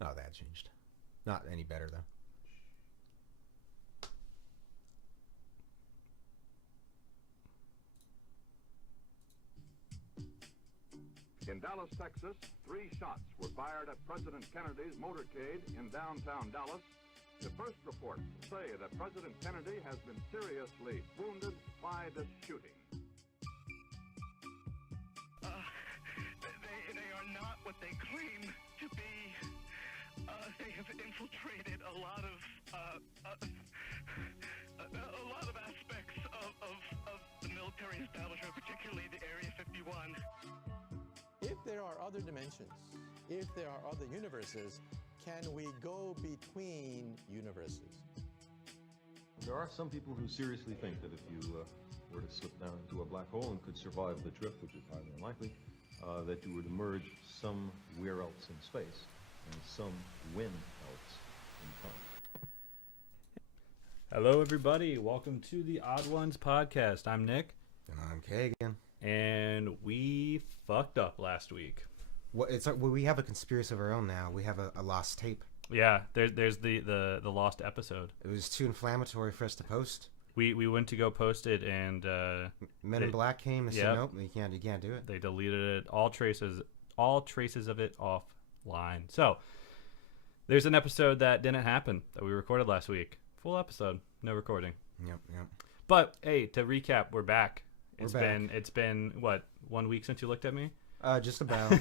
Oh, that changed. Not any better, though. In Dallas, Texas, 3 shots were fired at President Kennedy's motorcade in downtown Dallas. The first reports say that President Kennedy has been seriously wounded by this shooting. They are not what they claim to be. They have infiltrated a lot of aspects of the military establishment, particularly the Area 51. If there are other dimensions, if there are other universes, can we go between universes? There are some people who seriously think that if you were to slip down into a black hole and could survive the trip, which is highly unlikely, that you would emerge somewhere else in space and somewhen else in time. Hello, everybody. Welcome to the Odd Ones podcast. I'm Nick. And I'm Kagan. And we fucked up last week. We have a conspiracy of our own now. We have a lost tape. Yeah, there's the lost episode. It was too inflammatory for us to post. We went to go post it, and Men in Black came and said, nope, you can't do it. They deleted it. All traces of it offline. So there's an episode that didn't happen that we recorded last week. Full episode, no recording. Yep. But hey, to recap, we're back. It's been what, 1 week since you looked at me? Just about.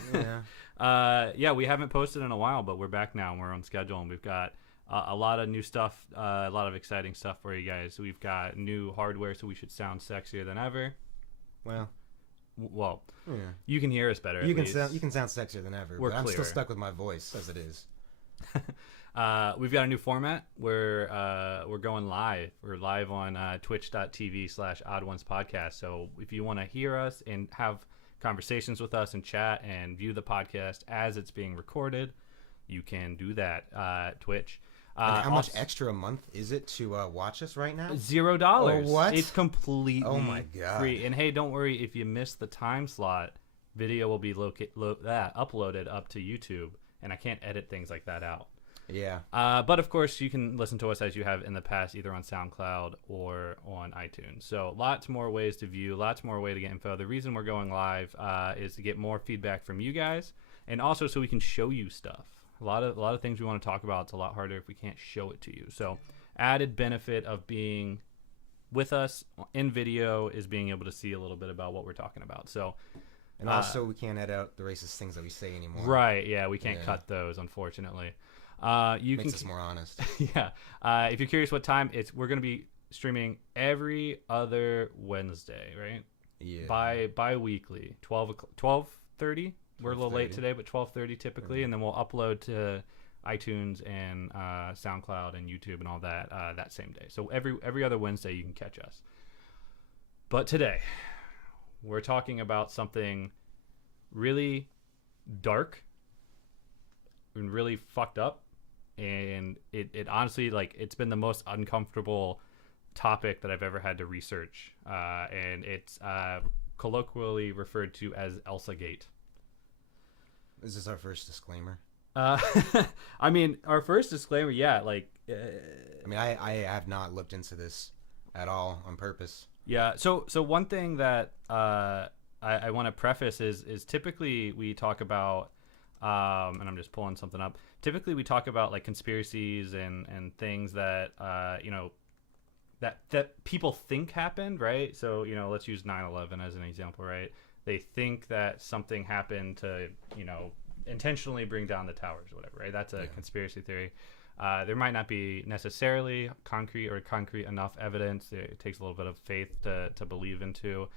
Yeah. Yeah, we haven't posted in a while, but we're back now and we're on schedule, and we've got a lot of new stuff, a lot of exciting stuff for you guys. We've got new hardware, so we should sound sexier than ever. Well, yeah. You can hear us better. You can sound sexier than ever. We're but I'm clear. still stuck with my voice as it is. We've got a new format. We're going live. We're live on twitch.tv/OddOnesPodcast. So if you want to hear us and have conversations with us and chat and view the podcast as it's being recorded, you can do that. Twitch. How much extra a month is it to watch us right now? $0. Oh, what? It's completely my God. free. And hey, don't worry if you miss the time slot. Video will be uploaded up to YouTube, and I can't edit things like that out. Yeah. But of course, you can listen to us as you have in the past, either on SoundCloud or on iTunes. So lots more ways to view, lots more way to get info. The reason we're going live is to get more feedback from you guys, and also so we can show you stuff. A lot of things we want to talk about. It's a lot harder if we can't show it to you. So added benefit of being with us in video is being able to see a little bit about what we're talking about. So. And also, we can't edit out the racist things that we say anymore. Right? Yeah, we can't cut those, unfortunately. Makes us more honest. Yeah. If you're curious what time, we're going to be streaming every other Wednesday, right? Yeah. Bi-weekly, 12:30. We're a little late today, but 12:30 typically, and then we'll upload to iTunes and SoundCloud and YouTube and all that that same day. So every other Wednesday you can catch us. But today, we're talking about something really dark and really fucked up, and it honestly, like, it's been the most uncomfortable topic that I've ever had to research, and it's colloquially referred to as Eslagate. Is this our first disclaimer? I mean, our first disclaimer, yeah, like... I mean, I have not looked into this at all on purpose. Yeah, so one thing that I want to preface is typically we talk about, and I'm just pulling something up, typically we talk about like conspiracies and things that, that people think happened, right? So, let's use 9/11 as an example, right? They think that something happened to, intentionally bring down the towers or whatever, right? That's a conspiracy theory. There might not be necessarily concrete enough evidence. It takes a little bit of faith to believe into.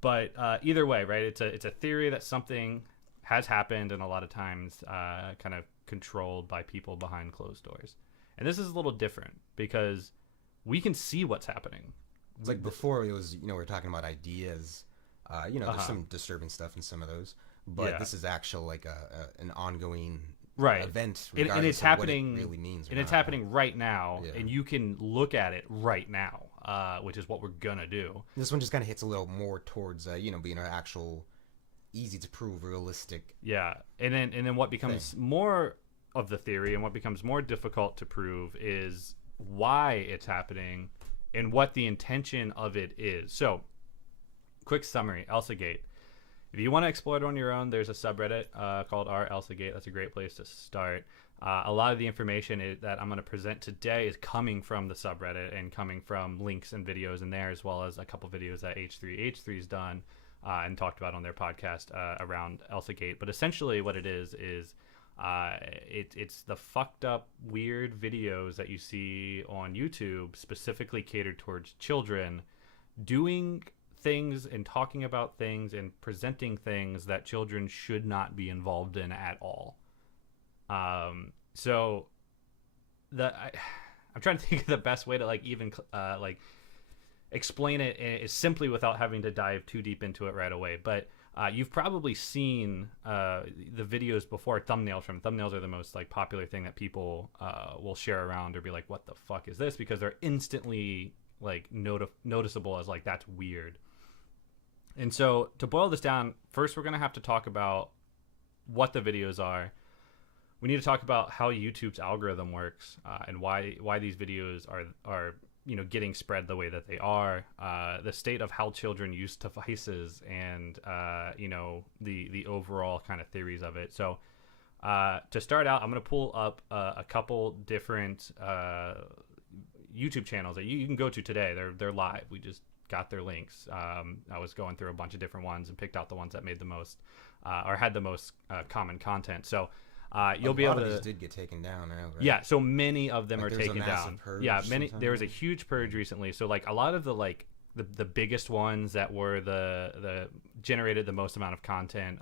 But either way, right, it's a theory that something has happened, and a lot of times kind of controlled by people behind closed doors. And this is a little different because we can see what's happening. It's like before it was, we were talking about ideas. There's some disturbing stuff in some of those. But this is actual like an ongoing event, and it's happening. What it really means, and it's happening right now, and you can look at it right now, which is what we're gonna do. This one just kind of hits a little more towards, being an actual, easy to prove, realistic. Yeah, and then what becomes more of the theory, and what becomes more difficult to prove, is why it's happening and what the intention of it is. So, quick summary: Eslagate. If you want to explore it on your own, there's a subreddit called r/Eslagate. That's a great place to start. A lot of the information that I'm going to present today is coming from the subreddit and coming from links and videos in there, as well as a couple videos that H3H3's done and talked about on their podcast around Eslagate. But essentially what it is it's the fucked up, weird videos that you see on YouTube, specifically catered towards children, doing things and talking about things and presenting things that children should not be involved in at all. So I'm trying to think of the best way to explain it is simply without having to dive too deep into it right away. But you've probably seen the videos before. Thumbnails are the most like popular thing that people will share around or be like, what the fuck is this? Because they're instantly like noticeable as like, that's weird. And so to boil this down, first we're going to have to talk about what the videos are. We need to talk about how YouTube's algorithm works and why these videos are getting spread the way that they are, the state of how children use devices, and the overall kind of theories of it. So to start out, I'm going to pull up a couple different YouTube channels that you can go to today. They're live. We just got their links. I was going through a bunch of different ones and picked out the ones that made the most or had the most common content. So you'll be able to. A lot of these did get taken down now, right? Yeah, so many of them are taken down. Yeah, there was a sometime. huge purge recently. So like a lot of the biggest ones that were the generated the most amount of content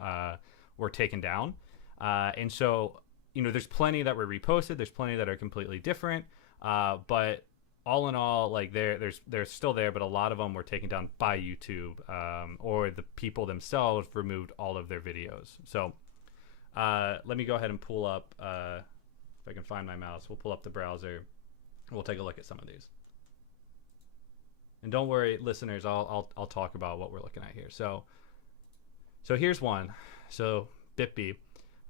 were taken down. And so there's plenty that were reposted. There's plenty that are completely different. But all in all, like they're still there, but a lot of them were taken down by YouTube, or the people themselves removed all of their videos. So let me go ahead and pull up, if I can find my mouse, we'll pull up the browser. We'll take a look at some of these. And don't worry, listeners, I'll talk about what we're looking at here. So here's one. So BitB.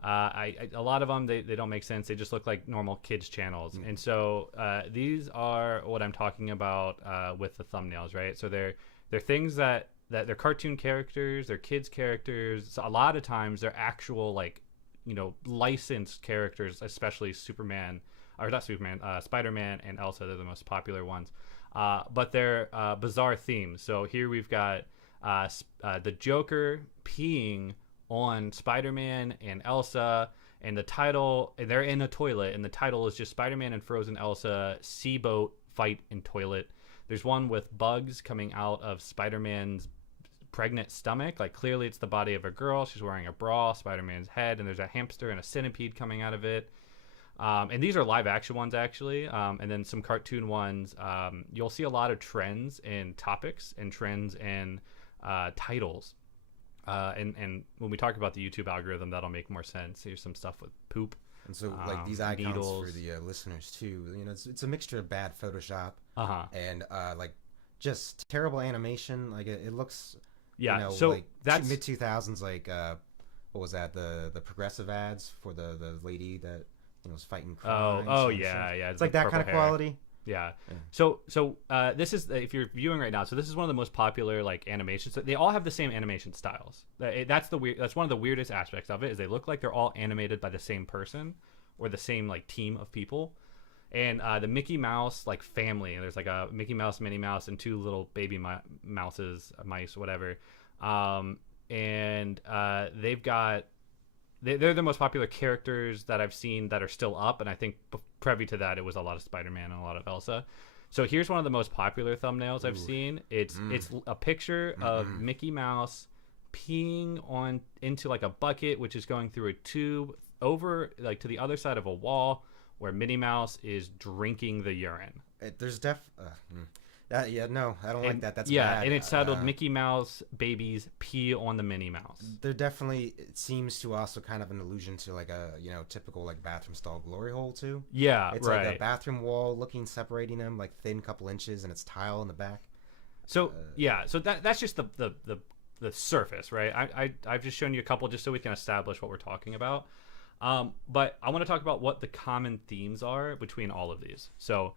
A lot of them, they don't make sense. They just look like normal kids channels. Mm-hmm. And so these are what I'm talking about with the thumbnails, right? So they're things that they're cartoon characters, they're kids characters. So a lot of times they're actual licensed characters, especially Spider-Man and Elsa. They're the most popular ones. But they're bizarre themes. So here we've got the Joker peeing on Spider-Man and Elsa, and the title, they're in a toilet, and the title is just Spider-Man and Frozen Elsa sea boat fight in toilet. There's one with bugs coming out of Spider-Man's pregnant stomach. Like clearly it's the body of a girl. She's wearing a bra, Spider-Man's head, and there's a hamster and a centipede coming out of it. And these are live action ones actually. And then some cartoon ones. You'll see a lot of trends in topics and trends in titles. And when we talk about the YouTube algorithm, that'll make more sense. Here's some stuff with poop. And so, like these icons needles. for the listeners too, it's a mixture of bad Photoshop and like just terrible animation. Like it looks, so like that's mid 2000s. Like what was that? The progressive ads for the lady that was fighting crime. Yeah. It's like that kind of quality. Yeah. So this is, if you're viewing right now, so this is one of the most popular like animations. They all have the same animation styles. That's one of the weirdest aspects of it, is they look like they're all animated by the same person or the same like team of people. And the Mickey Mouse like family, and there's like a Mickey Mouse, Minnie Mouse, and two little baby mice, whatever. And they've got. They're the most popular characters that I've seen that are still up, and I think privy to that, it was a lot of Spider-Man and a lot of Elsa. So here's one of the most popular thumbnails I've seen. It's a picture of Mickey Mouse peeing into like a bucket, which is going through a tube over like to the other side of a wall, where Minnie Mouse is drinking the urine. There's I don't like that. That's bad. bad. And it's titled Mickey Mouse Babies Pee on the Minnie Mouse. There definitely, it seems to also kind of an allusion to like a typical like bathroom stall glory hole too. Yeah, it's right. like a bathroom wall looking separating them like thin couple inches, and it's tile in the back. So so that's just the surface, right? I've just shown you a couple just so we can establish what we're talking about. But I want to talk about what the common themes are between all of these. So,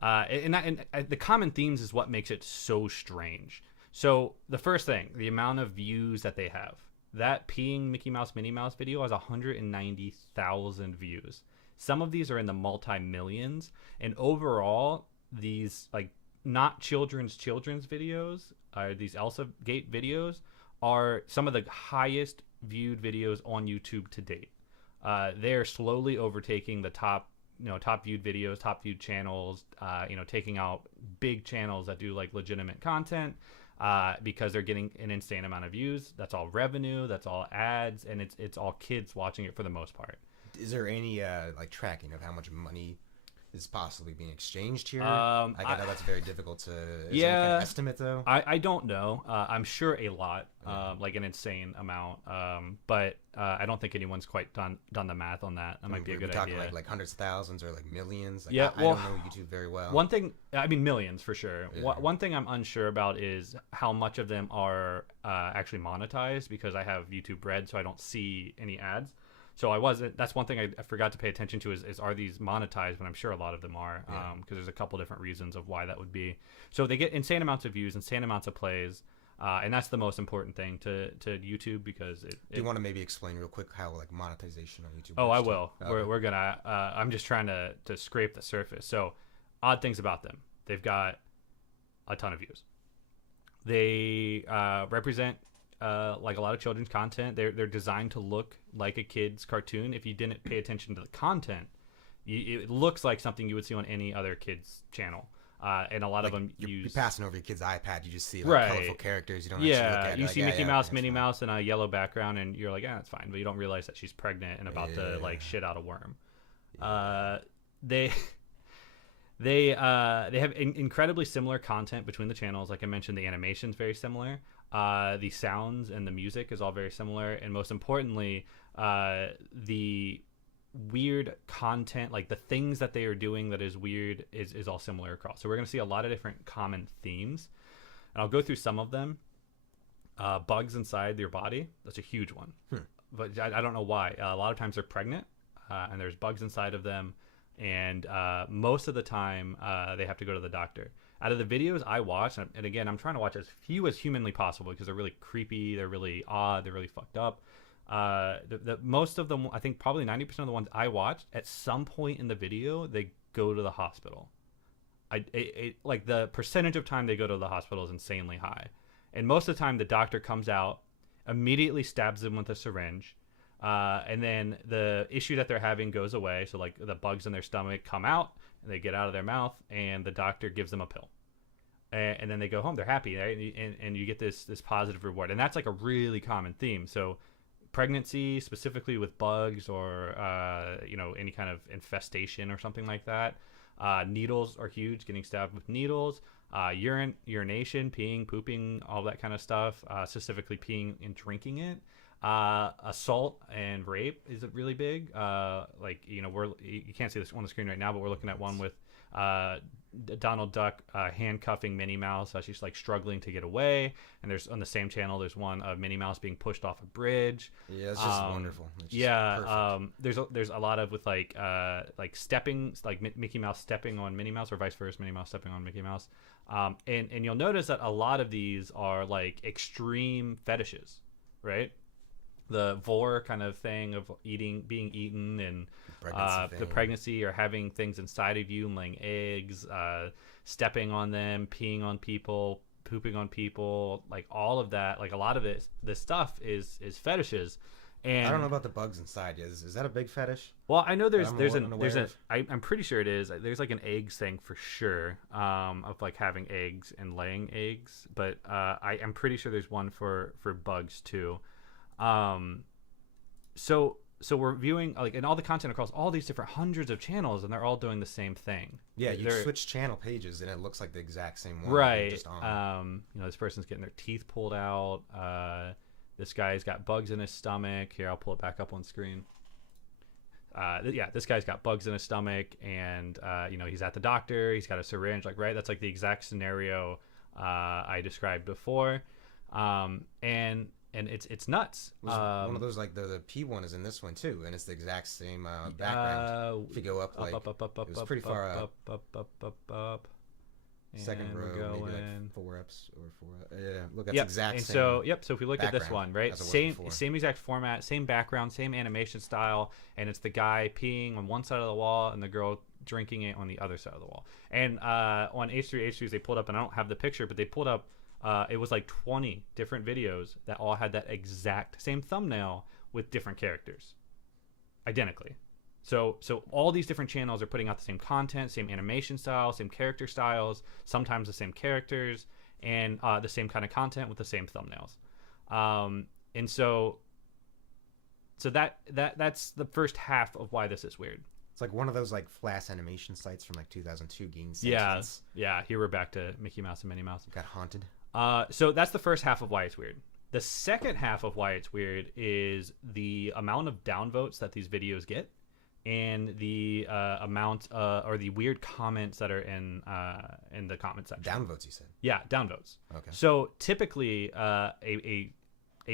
the common themes is what makes it so strange. So the first thing, the amount of views that they have. That peeing Mickey Mouse Minnie Mouse video has 190,000 views. Some of these are in the multi-millions, and overall, these like not children's videos, these Eslagate videos, are some of the highest viewed videos on YouTube to date. They're slowly overtaking the top viewed videos, top viewed channels, taking out big channels that do like legitimate content, because they're getting an insane amount of views. That's all revenue, that's all ads, and it's all kids watching it for the most part. Is there any like tracking of how much money is possibly being exchanged here? I know that's very difficult to. Is there any kind of estimate though? I don't know. I'm sure a lot, like an insane amount. But I don't think anyone's quite done the math on that. That might be a good idea. Talking like hundreds of thousands or like millions. Like, yeah, I don't know YouTube very well. One thing, I mean, millions for sure. Yeah. One thing I'm unsure about is how much of them are actually monetized, because I have YouTube Red, so I don't see any ads. So that's one thing I forgot to pay attention to is are these monetized? But I'm sure a lot of them are, because there's a couple different reasons of why that would be. So they get insane amounts of views, insane amounts of plays, and that's the most important thing to YouTube, because do you want to maybe explain real quick how like monetization on YouTube? Oh, I will. Okay. We're gonna. I'm just trying to scrape the surface. So odd things about them: they've got a ton of views. They represent like a lot of children's content. They're designed to look like a kid's cartoon. If you didn't pay attention to the content, it looks like something you would see on any other kid's channel. And a lot of them you're passing over your kid's iPad. You just see like colorful characters. You don't actually look at it. You see Mickey Mouse, Minnie Mouse, and a yellow background, and you're like, that's fine. But you don't realize that she's pregnant and about to like shit out a worm. They have incredibly similar content between the channels. Like I mentioned, the animation's very similar. The sounds and the music is all very similar, and most importantly, the weird content, like the things that they are doing that is weird, is all similar across. So we're going to see a lot of different common themes, and I'll go through some of them. Bugs inside your body, that's a huge one. But I don't know why. A lot of times they're pregnant, and there's bugs inside of them, and most of the time they have to go to the doctor. Out of the videos I watch, and again, I'm trying to watch as few as humanly possible, because they're really creepy, they're really odd, they're really fucked up. The most of them, I think probably 90% of the ones I watched, at some point in the video, they go to the hospital. Like the percentage of time they go to the hospital is insanely high. And most of the time, the doctor comes out, immediately stabs them with a syringe, and then the issue that they're having goes away. So like the bugs in their stomach come out, and they get out of their mouth, and the doctor gives them a pill. And then they go home. They're happy, right? And you get this positive reward. And that's like a really common theme. So pregnancy, specifically with bugs or any kind of infestation or something like that. Needles are huge, getting stabbed with needles. Urination, peeing, pooping, all that kind of stuff. Specifically peeing and drinking it. Assault and rape is really big. You can't see this on the screen right now, but we're looking at one with Donald Duck handcuffing Minnie Mouse as she's like struggling to get away. And there's on the same channel, there's one of Minnie Mouse being pushed off a bridge. Yeah, it's just wonderful. It's just there's a lot of with like stepping, like Mickey Mouse stepping on Minnie Mouse, or vice versa, Minnie Mouse stepping on Mickey Mouse. And you'll notice that a lot of these are like extreme fetishes, right? The vor kind of thing of being eaten, and the pregnancy, or having things inside of you and laying eggs, stepping on them, peeing on people, pooping on people, like all of that. Like a lot of this stuff is fetishes. And I don't know about the bugs inside. Is that a big fetish? Well, I know I'm pretty sure it is. There's like an eggs thing for sure, of like having eggs and laying eggs, but I'm pretty sure there's one for bugs too. So we're viewing like, and all the content across all these different hundreds of channels, and they're all doing the same thing. Yeah, you switch channel pages and it looks like the exact same one. Right. Just on. This person's getting their teeth pulled out. This guy's got bugs in his stomach. Here, I'll pull it back up on screen. This guy's got bugs in his stomach, and he's at the doctor. He's got a syringe. Like, right, that's like the exact scenario I described before. And it's nuts. One of those, like the P one is in this one too, and it's the exact same background. If you go up, like it was pretty far up. Second row, maybe like 4 ups or 4. Yeah, look, that's exact same. So if we look at this one, right, same exact format, same background, same animation style, and it's the guy peeing on one side of the wall and the girl drinking it on the other side of the wall. And on H3H3s, they pulled up, and I don't have the picture, but they pulled up. It was like 20 different videos that all had that exact same thumbnail with different characters, identically. So all these different channels are putting out the same content, same animation style, same character styles, sometimes the same characters, and the same kind of content with the same thumbnails. And so that's the first half of why this is weird. It's like one of those like flash animation sites from like 2002 gained sentience. Yeah. Here we're back to Mickey Mouse and Minnie Mouse. Got haunted. So that's the first half of why it's weird. The second half of why it's weird is the amount of downvotes that these videos get, and the amount or the weird comments that are in the comment section. Downvotes, you said? Yeah, downvotes. Okay. So typically, a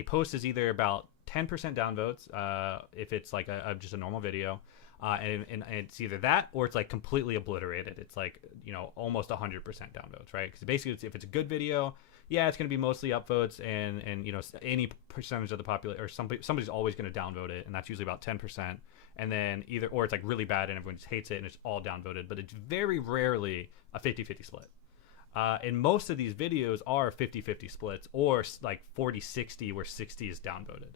post is either about 10% downvotes if it's like just a normal video, and it's either that or it's like completely obliterated. It's like, almost 100% downvotes, right? Because basically, if it's a good video, yeah, it's going to be mostly upvotes, and any percentage of the population, or somebody's always going to downvote it, and that's usually about 10%. And then or it's like really bad and everyone just hates it and it's all downvoted, but it's very rarely a 50-50 split. And most of these videos are 50-50 splits, or like 40-60 where 60 is downvoted.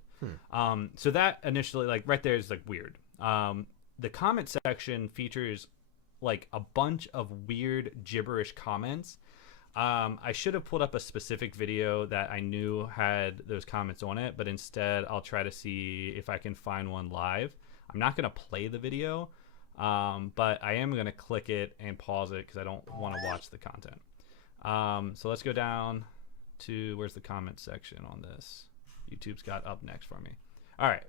So that initially, like right there, is like weird. The comment section features like a bunch of weird gibberish comments. I should have pulled up a specific video that I knew had those comments on it, but instead I'll try to see if I can find one live. I'm not going to play the video, but I am going to click it and pause it because I don't want to watch the content. So let's go down to, where's the comment section on this? YouTube's got up next for me. All right.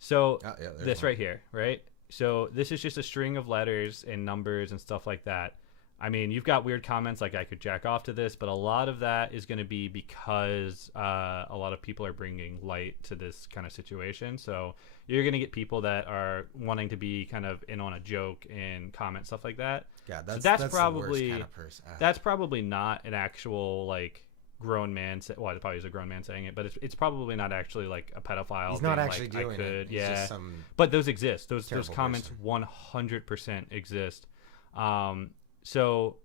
So this right here, right? So this is just a string of letters and numbers and stuff like that. I mean, you've got weird comments like I could jack off to this, but a lot of that is going to be because a lot of people are bringing light to this kind of situation. So you're going to get people that are wanting to be kind of in on a joke and comment stuff like that. Yeah, that's probably the worst kind of person. That's probably not an actual like grown man. Well, it probably is a grown man saying it, but it's probably not actually like a pedophile. He's not actually doing it. Yeah, just some but those exist. Those comments person. 100% exist. So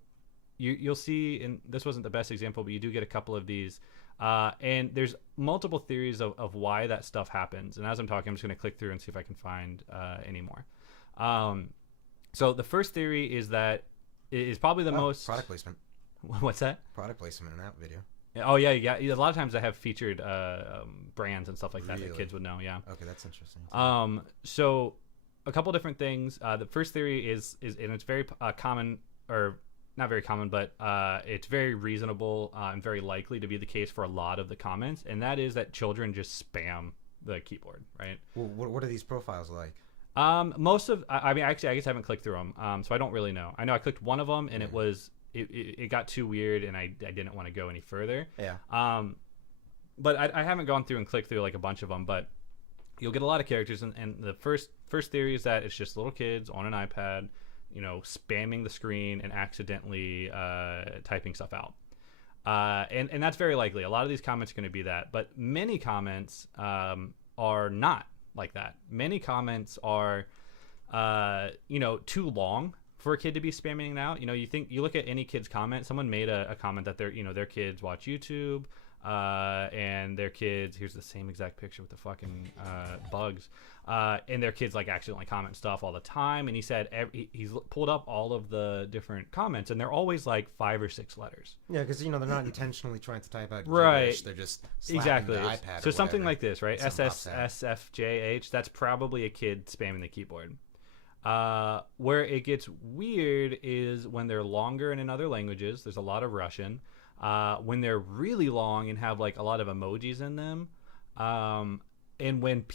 you'll see, and this wasn't the best example, but you do get a couple of these. And there's multiple theories of why that stuff happens. And as I'm talking, I'm just going to click through and see if I can find any more. So the first theory is that it is probably the most... Product placement. What's that? Product placement in that video. Oh, yeah. A lot of times I have featured brands and stuff like that that kids would know, yeah. Okay, that's interesting. So a couple different things. The first theory is and it's very common, or not very common, but it's very reasonable and very likely to be the case for a lot of the comments, and that is that children just spam the keyboard, right? Well, what are these profiles like? Most of, I mean, actually, I guess I haven't clicked through them, so I don't really know. I know I clicked one of them, and it got too weird, and I didn't want to go any further. Yeah. But I haven't gone through and clicked through like a bunch of them, but you'll get a lot of characters, and the first theory is that it's just little kids on an iPad, spamming the screen and accidentally typing stuff out. And that's very likely. A lot of these comments are going to be that, but many comments are not like that. Many comments are, too long for a kid to be spamming it out. You look at any kid's comment, someone made a comment that their kids watch YouTube, and their kids, here's the same exact picture with the fucking bugs, and their kids like accidentally comment stuff all the time. And he said he's pulled up all of the different comments, and they're always like 5 or 6 letters. Yeah, because they're not intentionally trying to type out right. gibberish. They're just slapping the iPad. So something like this, right? SSFJH. That's probably a kid spamming the keyboard. Where it gets weird is when they're longer and in other languages. There's a lot of Russian. When they're really long and have like a lot of emojis in them, and when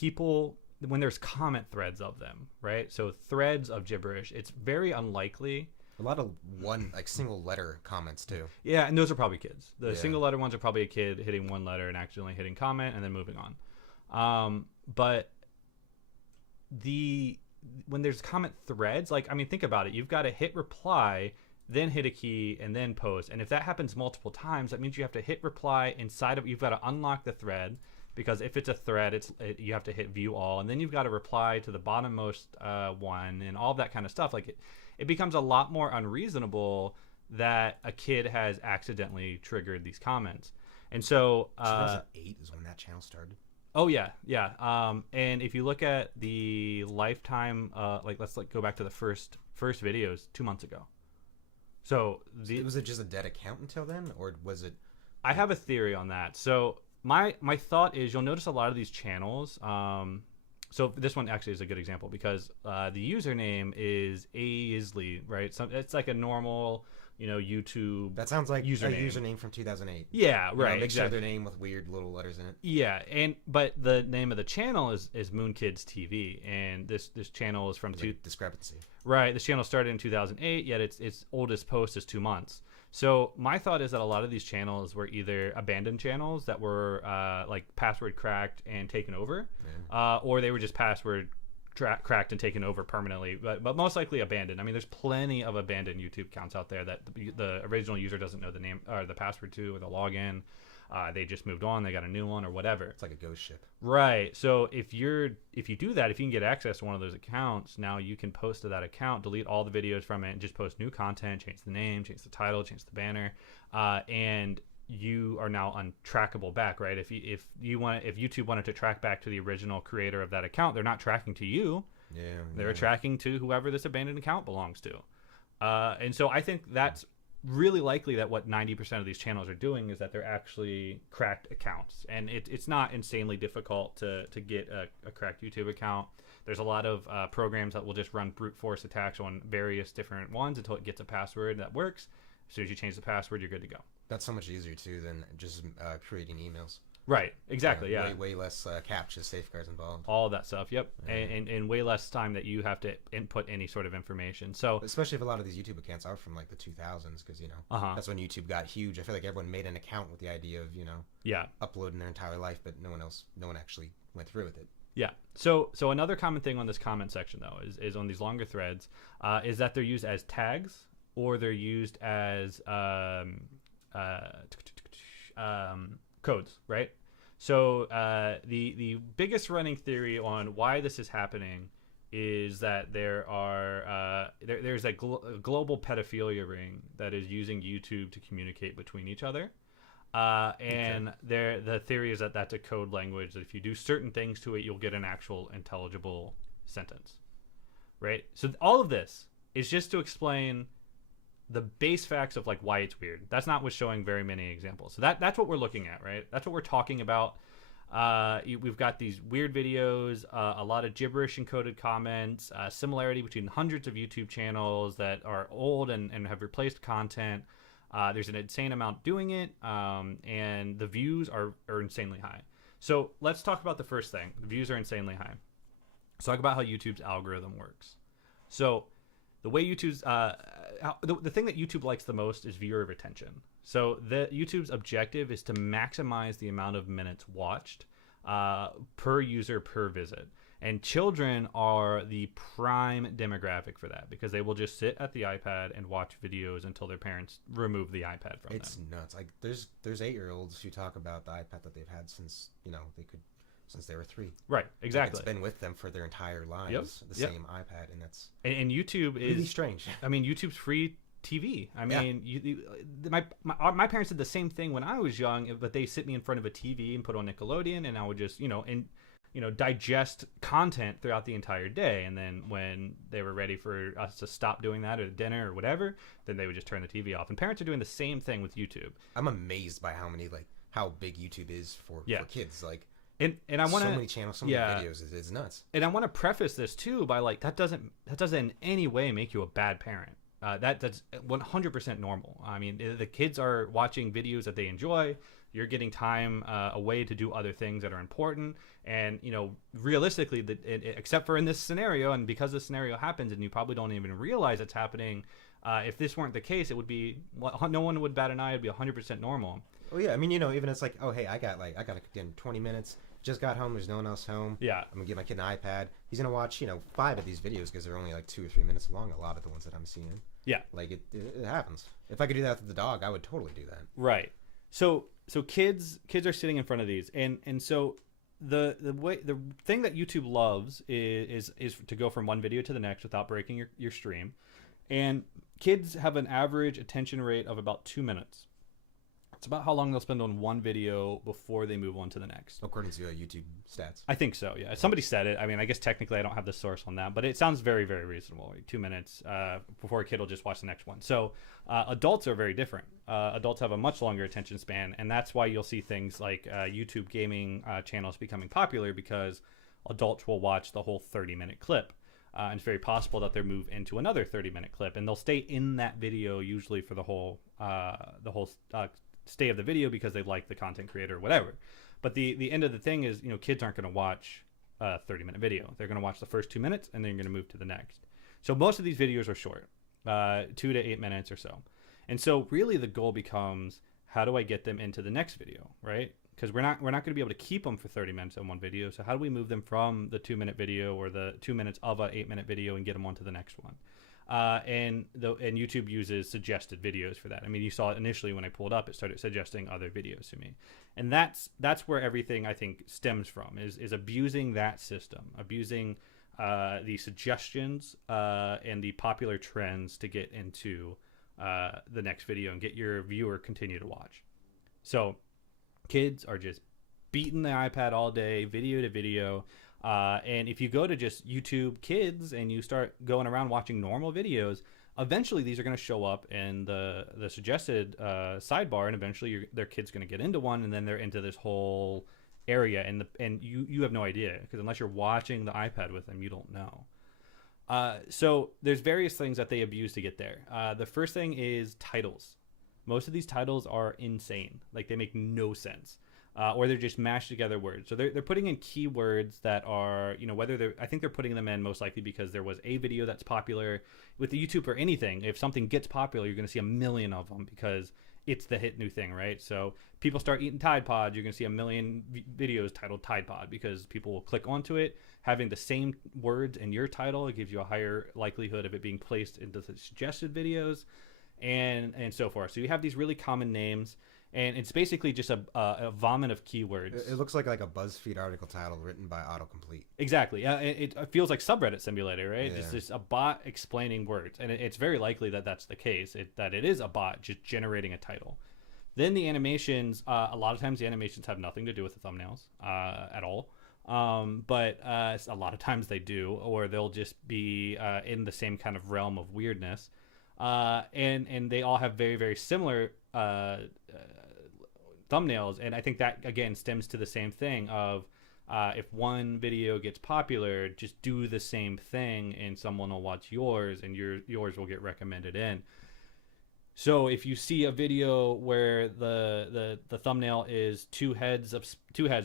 there's comment threads of them, right? So threads of gibberish, it's very unlikely A lot of single letter comments too. Yeah, and those are probably kids. The single letter ones are probably a kid hitting one letter and accidentally hitting comment and then moving on. But when there's comment threads, think about it. You've got to hit reply, then hit a key, and then post. And if that happens multiple times, that means you have to hit reply inside of. You've got to unlock the thread, because if it's a thread, you have to hit view all, and then you've got to reply to the bottommost one, and all that kind of stuff. It becomes a lot more unreasonable that a kid has accidentally triggered these comments. And so 2008 is when that channel started. Oh yeah. And if you look at the lifetime, let's go back to the first videos 2 months ago. So was it just a dead account until then, or was it? I have a theory on that. So my thought is, you'll notice a lot of these channels. So this one actually is a good example, because the username is Eslagate, right? So it's like a normal, YouTube. That sounds like a username from 2008. Yeah, right. Make sure their name with weird little letters in it. Yeah, but the name of the channel is Moon Kids TV, and this channel is from discrepancy. Right, this channel started in 2008, yet its oldest post is 2 months. So my thought is that a lot of these channels were either abandoned channels that were password cracked and taken over, or they were just password cracked and taken over permanently, but most likely abandoned. I mean, there's plenty of abandoned YouTube accounts out there that the original user doesn't know the name or the password to, or the login. They just moved on, they got a new one or whatever. It's like a ghost ship. Right. So if you do that, if you can get access to one of those accounts, now you can post to that account, delete all the videos from it, and just post new content, change the name, change the title, change the banner, and you are now untrackable back, right? If YouTube wanted to track back to the original creator of that account, they're not tracking to you. They're tracking to whoever this abandoned account belongs to. And so I think that's really likely that what 90% of these channels are doing is that they're actually cracked accounts, and it's not insanely difficult to get a cracked YouTube account. There's a lot of programs that will just run brute force attacks on various different ones until it gets a password that works. As soon as you change the password, you're good to go. That's so much easier too than just creating emails. Right, exactly, yeah. Way less CAPTCHA safeguards involved. All that stuff, yep. And way less time that you have to input any sort of information. So especially if a lot of these YouTube accounts are from like the 2000s, because that's when YouTube got huge. I feel like everyone made an account with the idea of uploading their entire life, but no one actually went through with it. Yeah. So another common thing on this comment section though is on these longer threads is that they're used as tags, or they're used as codes, right? So the biggest running theory on why this is happening is that there's a global pedophilia ring that is using YouTube to communicate between each other. And the theory is that that's a code language, that if you do certain things to it, you'll get an actual intelligible sentence, right? So all of this is just to explain the base facts of like why it's weird. That's not what's showing very many examples. So that's what we're looking at, right? That's what we're talking about. We've got these weird videos, a lot of gibberish encoded comments, similarity between hundreds of YouTube channels that are old and have replaced content. There's an insane amount doing it, and the views are insanely high. So let's talk about the first thing. The views are insanely high. Let's talk about how YouTube's algorithm works. So the way YouTube's the thing that YouTube likes the most is viewer retention. So YouTube's objective is to maximize the amount of minutes watched per user per visit. And children are the prime demographic for that, because they will just sit at the iPad and watch videos until their parents remove the iPad from them. It's nuts. Like there's 8-year-olds who talk about the iPad that they've had since since they were 3. Right, exactly. Like it's been with them for their entire lives. The same iPad, and that's and YouTube is really strange. I mean, YouTube's free TV. I mean, my parents did the same thing when I was young, but they sit me in front of a TV and put on Nickelodeon, and I would just digest content throughout the entire day. And then when they were ready for us to stop doing that, or dinner or whatever, then they would just turn the TV off. And parents are doing the same thing with YouTube. I'm amazed by how big YouTube is for kids. And I want so many channels, so many videos. It's nuts. And I want to preface this too by that doesn't in any way make you a bad parent. That's 100% normal. I mean, the kids are watching videos that they enjoy. You're getting time away to do other things that are important. And, you know, realistically, except for in this scenario, and because this scenario happens and you probably don't even realize it's happening, if this weren't the case, it would be, no one would bat an eye. It'd be 100% normal. Oh, yeah. I mean, you know, even it's like, oh, hey, I got again 20 minutes. Just got home. There's no one else home. Yeah. I'm going to get my kid an iPad. He's going to watch, you know, 5 of these videos because they're only like 2 or 3 minutes long, a lot of the ones that I'm seeing. Yeah. Like, it happens. If I could do that with the dog, I would totally do that. Right. So kids are sitting in front of these. And so the thing that YouTube loves is to go from one video to the next without breaking your stream. And kids have an average attention rate of about 2 minutes. It's about how long they'll spend on one video before they move on to the next. According to YouTube stats. I think so, yeah. Somebody said it. I mean, I guess technically I don't have the source on that, but it sounds very, very reasonable. Like 2 minutes before a kid will just watch the next one. So adults are very different. Adults have a much longer attention span, and that's why you'll see things like YouTube gaming channels becoming popular, because adults will watch the whole 30-minute clip. And it's very possible that they'll move into another 30-minute clip, and they'll stay in that video usually for the whole stay of the video because they like the content creator or whatever. But the end of the thing is, you know, kids aren't going to watch a 30-minute video. They're going to watch the first 2 minutes and then you're going to move to the next. So most of these videos are short, 2 to 8 minutes or so. And so really the goal becomes, how do I get them into the next video, right? Because we're not going to be able to keep them for 30 minutes in one video. So how do we move them from the 2-minute video or the 2 minutes of an 8-minute video and get them onto the next one? And YouTube uses suggested videos for that. I mean, you saw it initially when I pulled up, it started suggesting other videos to me. And that's where everything, I think, stems from, is abusing that system, abusing the suggestions and the popular trends to get into the next video and get your viewer continue to watch. So kids are just beating the iPad all day, video to video. And if you go to just YouTube Kids and you start going around watching normal videos, eventually these are going to show up in the suggested sidebar, and eventually their kid's going to get into one, and then they're into this whole area, and you have no idea, because unless you're watching the iPad with them, you don't know. So there's various things that they abuse to get there. The first thing is titles. Most of these titles are insane. Like, they make no sense. Or they're just mashed together words. So they're putting in keywords that are, you know, I think they're putting them in most likely because there was a video that's popular. With the YouTube or anything, if something gets popular, you're going to see a million of them because it's the hit new thing, right? So people start eating Tide Pods, you're going to see a million videos titled Tide Pod because people will click onto it. Having the same words in your title, it gives you a higher likelihood of it being placed into the suggested videos and so forth. So you have these really common names. And it's basically just a vomit of keywords. It looks like a BuzzFeed article title written by autocomplete. Exactly. It feels like Subreddit Simulator, right? Yeah. Just a bot explaining words. And it's very likely that that's the case, that it is a bot just generating a title. Then the animations, a lot of times the animations have nothing to do with the thumbnails at all. But a lot of times they do, or they'll just be in the same kind of realm of weirdness. And they all have very, very similar thumbnails, and I think that again stems to the same thing of if one video gets popular, just do the same thing and someone will watch yours and yours will get recommended in. So if you see a video where the thumbnail is two heads,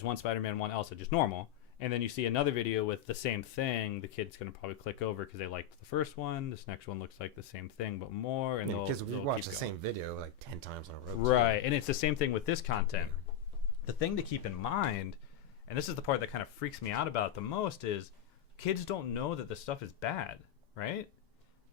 one Spider-Man, one Elsa, just normal, and then you see another video with the same thing, the kid's going to probably click over because they liked the first one. This next one looks like the same thing but more, and because we watch the same video like 10 times in a row. Right, and it's the same thing with this content. The thing to keep in mind, and this is the part that kind of freaks me out about the most, is kids don't know that this stuff is bad, right?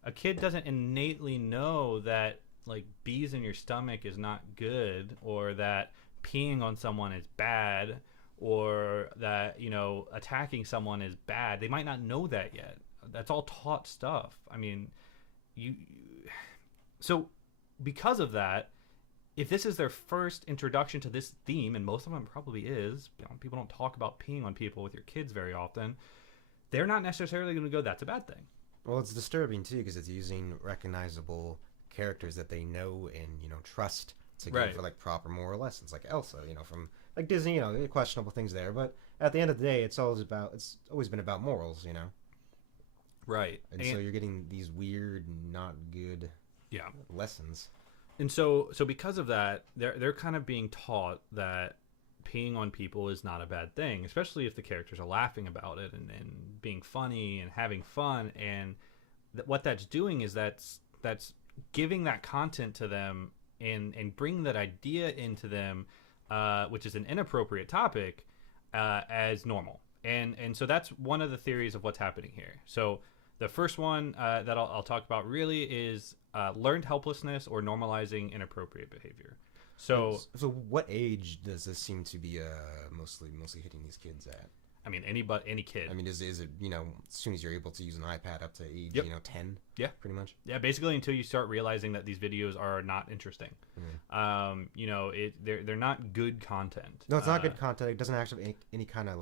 A kid doesn't innately know that like bees in your stomach is not good, or that peeing on someone is bad, or that, you know, attacking someone is bad. They might not know that yet. That's all taught stuff. I mean, so because of that, if this is their first introduction to this theme, and most of them probably is, you know, people don't talk about peeing on people with your kids very often, they're not necessarily going to go, that's a bad thing. Well, it's disturbing too because it's using recognizable characters that they know and, you know, trust to go for like proper moral lessons, like Elsa, you know, from like Disney, you know, questionable things there, but at the end of the day, it's always been about morals, you know. Right. And so you're getting these weird, not good lessons. And so because of that, they're kind of being taught that peeing on people is not a bad thing, especially if the characters are laughing about it and being funny and having fun. And what that's doing is that's giving that content to them and bringing that idea into them, which is an inappropriate topic, as normal. And so that's one of the theories of what's happening here. So the first one that I'll talk about really is learned helplessness or normalizing inappropriate behavior. So what age does this seem to be mostly hitting these kids at? I mean, any kid. I mean, is it, as soon as you're able to use an iPad up to age, 10? Yeah. Pretty much? Yeah, basically until you start realizing that these videos are not interesting. They're not good content. No, it's not good content. It doesn't actually have any kind of,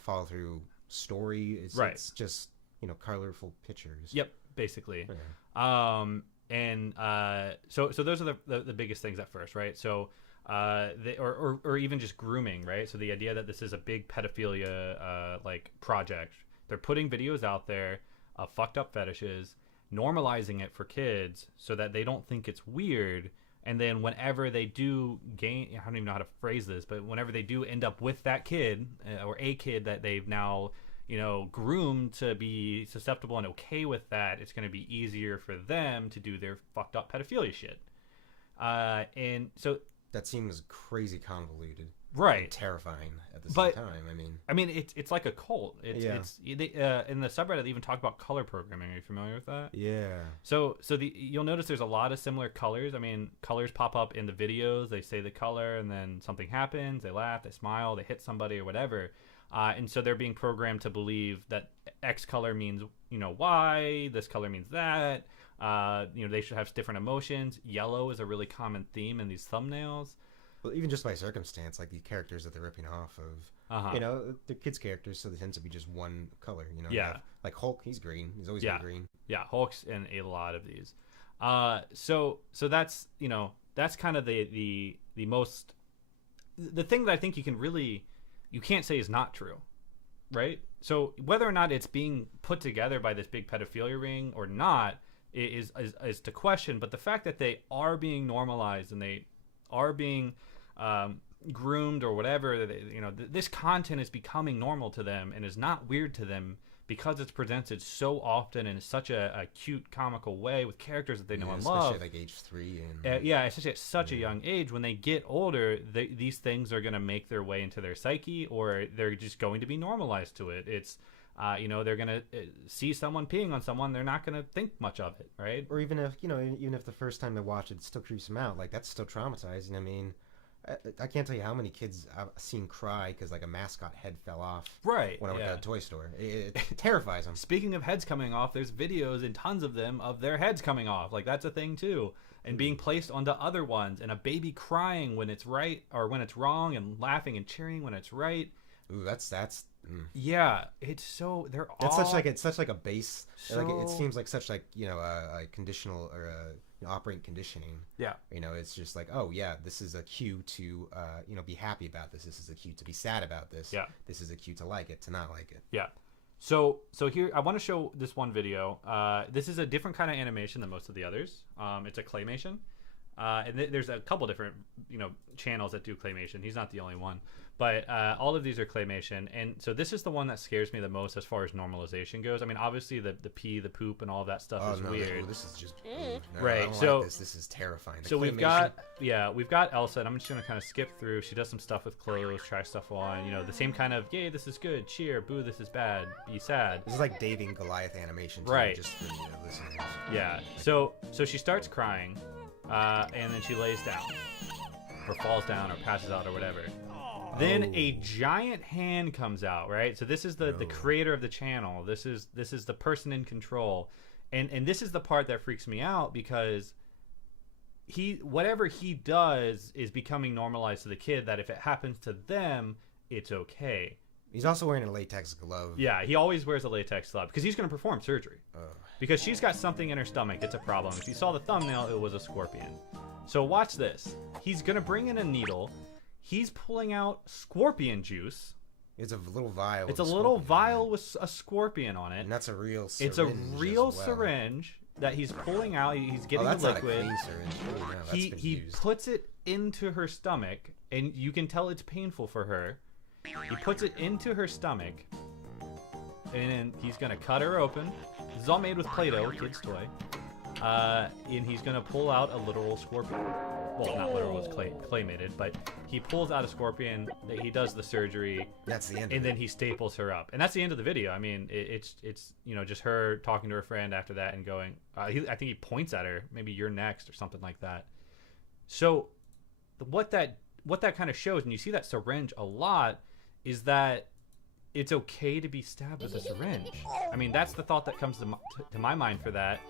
follow through story. It's just, colorful pictures. Yep, basically. Yeah. So those are the biggest things at first, right? So or even just grooming, right? So the idea that this is a big pedophilia project. They're putting videos out there of fucked up fetishes, normalizing it for kids so that they don't think it's weird. And then whenever they do gain, I don't even know how to phrase this, but whenever they do end up with that kid or a kid that they've now groomed to be susceptible and okay with that, it's going to be easier for them to do their fucked up pedophilia shit. And so that seems crazy convoluted, right? And terrifying at the same time. I mean, it's like a cult. It's in the subreddit they even talk about color programming. Are you familiar with that? Yeah. So you'll notice there's a lot of similar colors. I mean, colors pop up in the videos. They say the color, and then something happens. They laugh, they smile, they hit somebody or whatever. And so they're being programmed to believe that X color means Y. This color means that. They should have different emotions. Yellow is a really common theme in these thumbnails. Well, even just by circumstance, like the characters that they're ripping off of, they're kids' characters, so they tend to be just one color. Yeah. Like Hulk, he's green. He's always been green. Yeah, Hulk's in a lot of these. So that's that's kind of the most, the thing that I think you can't say is not true, right? So whether or not it's being put together by this big pedophilia ring or not is to question. But the fact that they are being normalized and they are being groomed or whatever, this content is becoming normal to them and is not weird to them because it's presented so often in such a cute, comical way with characters that they know and love. Especially at age 3. Especially at such a young age. When they get older, these things are going to make their way into their psyche, or they're just going to be normalized to it. It's, they're going to see someone peeing on someone, they're not going to think much of it, right? Or even if the first time they watch it still creeps them out, that's still traumatizing. I mean, I can't tell you how many kids I've seen cry because a mascot head fell off. Right. When I went to a toy store, it terrifies them. Speaking of heads coming off, there's videos and tons of them of their heads coming off. That's a thing too, and being placed onto other ones, and a baby crying when it's right or when it's wrong, and laughing and cheering when it's right. Ooh, that's. Yeah, it's so they're all. It's such a base. So... it seems like such a conditional or operant conditioning. Yeah. It's just oh yeah, this is a cue to be happy about this. This is a cue to be sad about this. Yeah. This is a cue to like it, to not like it. Yeah. So here I want to show this one video. This is a different kind of animation than most of the others. It's a claymation. And there's a couple different channels that do claymation. He's not the only one, but all of these are claymation. And so this is the one that scares me the most as far as normalization goes. I mean, obviously the pee, the poop, and all of that stuff is weird. This is just right. I don't like this is terrifying. So we've got Elsa, and I'm just gonna kind of skip through. She does some stuff with clothes, try stuff on. The same kind of yay, this is good, cheer, boo, this is bad, be sad. This is like David and Goliath animation, too, right? Just for the listeners. Yeah. So she starts crying. And then she lays down, or falls down, or passes out, or whatever. Then a giant hand comes out, right? So this is the creator of the channel. This is the person in control, and this is the part that freaks me out because whatever he does is becoming normalized to the kid. That if it happens to them, it's okay. He's also wearing a latex glove. Yeah, he always wears a latex glove because he's going to perform surgery. Because she's got something in her stomach. It's a problem. If you saw the thumbnail, it was a scorpion. So watch this. He's going to bring in a needle. He's pulling out scorpion juice. It's a little vial. It's a little vial with a scorpion on it. And that's a real syringe. It's a real syringe. that he's pulling out. He's getting that's the liquid. Not a clean syringe. Oh, no, that's He puts it into her stomach, and you can tell it's painful for her. He puts it into her stomach, and then he's gonna cut her open. This is all made with Play-Doh, kid's toy. And he's gonna pull out a literal scorpion. Well, not literal, it's claymated, but he pulls out a scorpion. He does the surgery. That's the end. And then he staples her up, and that's the end of the video. I mean, it's just her talking to her friend after that and going. I think he points at her, maybe you're next or something like that. So, what that kind of shows, and you see that syringe a lot, is that it's okay to be stabbed with a syringe. I mean, that's the thought that comes to my mind for that.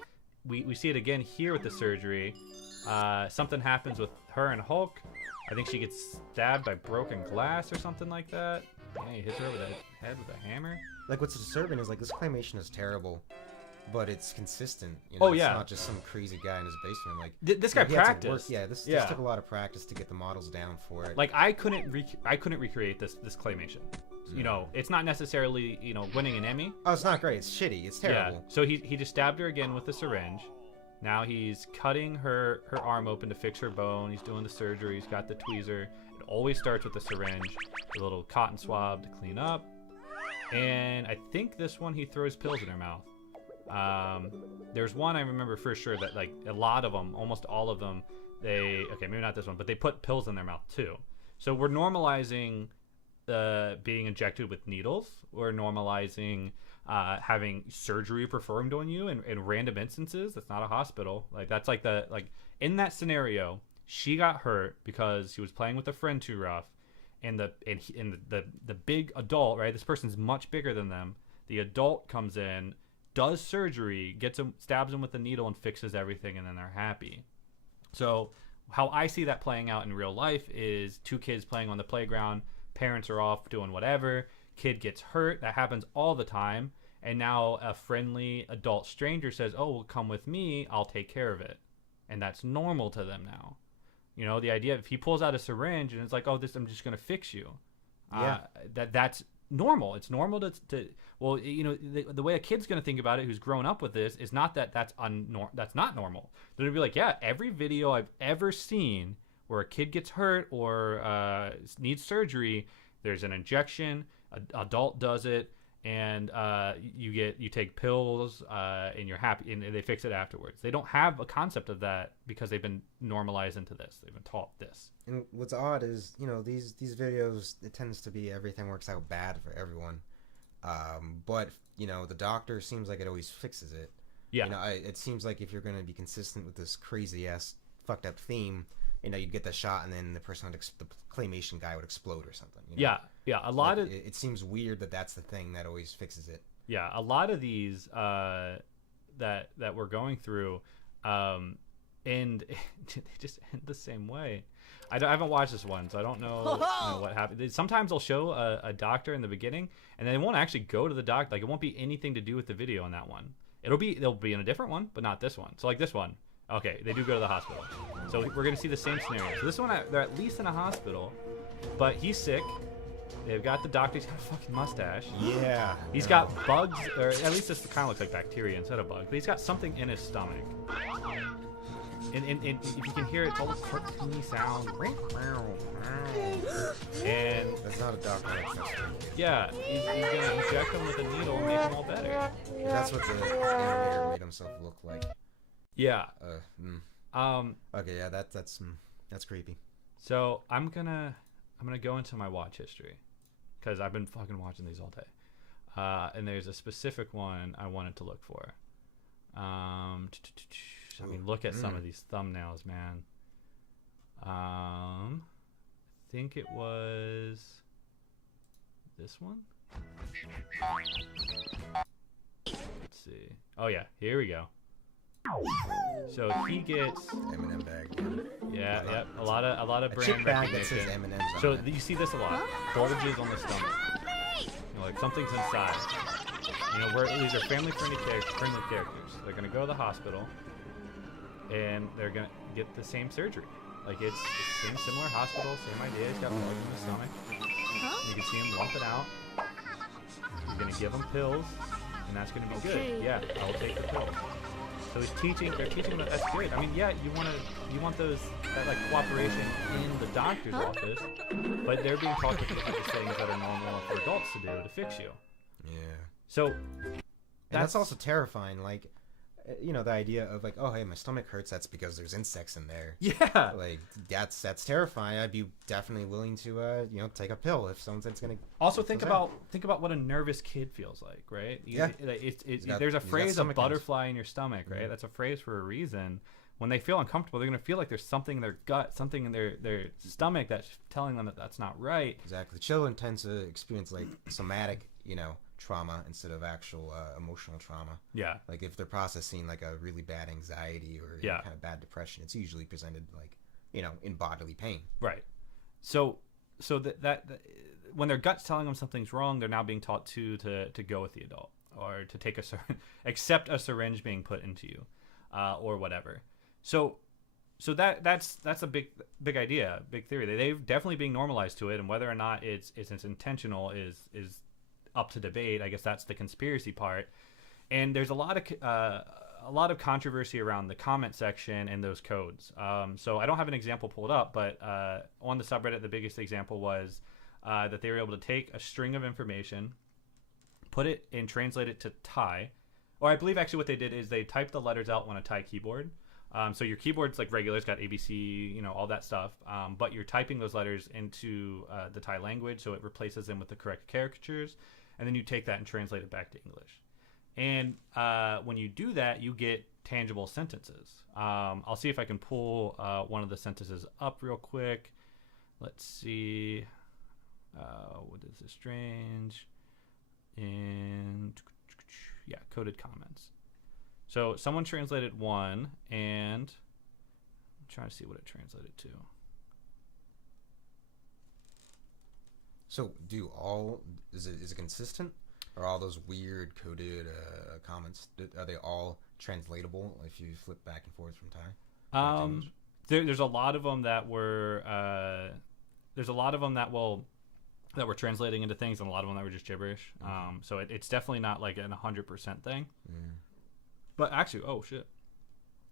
We see it again here with the surgery. Something happens with her and Hulk. I think she gets stabbed by broken glass or something like that. Yeah, he hits her over the head with a hammer. Like, what's disturbing is, like, this claymation is terrible, but it's consistent. You know, oh, yeah. It's not just some crazy guy in his basement. Like, this guy practiced. This took a lot of practice to get the models down for it. Like, I couldn't recreate this claymation. You know, it's not necessarily, winning an Emmy. Oh, it's not great. It's shitty. It's terrible. Yeah. So he just stabbed her again with the syringe. Now he's cutting her arm open to fix her bone. He's doing the surgery. He's got the tweezer. It always starts with the syringe, the little cotton swab to clean up. And I think this one he throws pills in her mouth. There's one I remember for sure that, like, a lot of them, almost all of them, maybe not this one, but they put pills in their mouth too. So we're normalizing being injected with needles. We're normalizing having surgery performed on you in random instances. That's not a hospital. Like, that's like in that scenario, she got hurt because she was playing with a friend too rough, and the big adult, right? This person's much bigger than them. The adult comes in, does surgery, gets him, stabs him with a needle, and fixes everything, and then they're happy. So how I see that playing out in real life is two kids playing on the playground. Parents are off doing whatever. Kid gets hurt. That happens all the time. And now a friendly adult stranger says, oh, well, come with me. I'll take care of it. And that's normal to them now. You know, the idea, if he pulls out a syringe and it's like, oh, I'm just going to fix you. Yeah. That's normal. It's normal to well, the way a kid's going to think about it who's grown up with this is not that's not normal. They're going to be like, yeah, every video I've ever seen where a kid gets hurt or needs surgery, there's an injection, an adult does it, and you take pills and you're happy, and they fix it afterwards. They don't have a concept of that because they've been normalized into this. They've been taught this. And what's odd is, these videos, it tends to be everything works out bad for everyone. But the doctor seems like it always fixes it. Yeah. It seems like if you're going to be consistent with this crazy ass fucked up theme, you'd get the shot and then the claymation guy would explode or something. Yeah. A lot of it seems weird that's the thing that always fixes it. Yeah, a lot of these that we're going through, and they just end the same way. I haven't watched this one, so I don't know, what happened. Sometimes they'll show a doctor in the beginning, and they won't actually go to the doctor. Like, it won't be anything to do with the video on that one. They'll be in a different one, but not this one. So like this one. Okay, they do go to the hospital. So we're going to see the same scenario. So this one, they're at least in a hospital, but he's sick. They've got the doctor. He's got a fucking mustache. Yeah. He's got bugs, or at least this kind of looks like bacteria instead of bugs, but he's got something in his stomach. And if you can hear it, it's all the cartoony sound. And that's not a doctor. Yeah, he's going to inject him with a needle and make him all better. That's what the animator made himself look like. Yeah. Okay, yeah, that's creepy. So I'm gonna go into my watch history because I've been fucking watching these all day, and there's a specific one I wanted to look for. I mean, look at some of these thumbnails, man. I think it was this one. Let's see. Oh yeah, here we go. So he gets M&M bag. Yeah, yep. A lot of brand bag recognition. that says M&M's So on it. you see this a lot. Bulges on the stomach. Like something's inside. These are family-friendly characters. They're gonna go to the hospital, and they're gonna get the same surgery. Like it's the same similar hospital, same idea. He's got bugs in the stomach. You can see him lump it out. You're gonna give him pills, and that's gonna be good. Yeah, I'll take the pills. So they're teaching that that's good. I mean, yeah, you want that like cooperation in the doctor's office, but they're being taught to do these things that are normal for adults to do to fix you. Yeah. So that's also terrifying. Like, the idea of like, oh, hey, my stomach hurts. That's because there's insects in there. Yeah. Like that's terrifying. I'd be definitely willing to, take a pill if someone's gonna. Also, think about what a nervous kid feels like, right? There's a phrase, a butterfly in your stomach, right? Mm-hmm. That's a phrase for a reason. When they feel uncomfortable, they're gonna feel like there's something in their gut, something in their stomach that's telling them that that's not right. Exactly. Children tend to experience like somatic, trauma instead of actual emotional trauma. Yeah. Like if they're processing like a really bad anxiety or kind of bad depression, it's usually presented like, in bodily pain. Right. So that when their gut's telling them something's wrong, they're now being taught to go with the adult or to take accept a syringe being put into you, or whatever. So that's a big idea, big theory. They're definitely being normalized to it, and whether or not it's intentional is up to debate. I guess that's the conspiracy part. And there's a lot of controversy around the comment section and those codes. So I don't have an example pulled up, but on the subreddit, the biggest example was that they were able to take a string of information, put it and translate it to Thai. Or I believe actually what they did is they typed the letters out on a Thai keyboard. So your keyboard's like regular, it's got ABC, all that stuff. But you're typing those letters into the Thai language, so it replaces them with the correct caricatures. And then you take that and translate it back to English. And when you do that, you get tangible sentences. I'll see if I can pull one of the sentences up real quick. Let's see. What is this? Strange. And yeah, coded comments. So someone translated one, and I'm trying to see what it translated to. So is it consistent? Are all those weird coded comments, are they all translatable if you flip back and forth from Thai? There's a lot of them that were that were translating into things, and a lot of them that were just gibberish. Mm-hmm. So it's definitely not like an 100% thing. Mm. But actually, oh shit,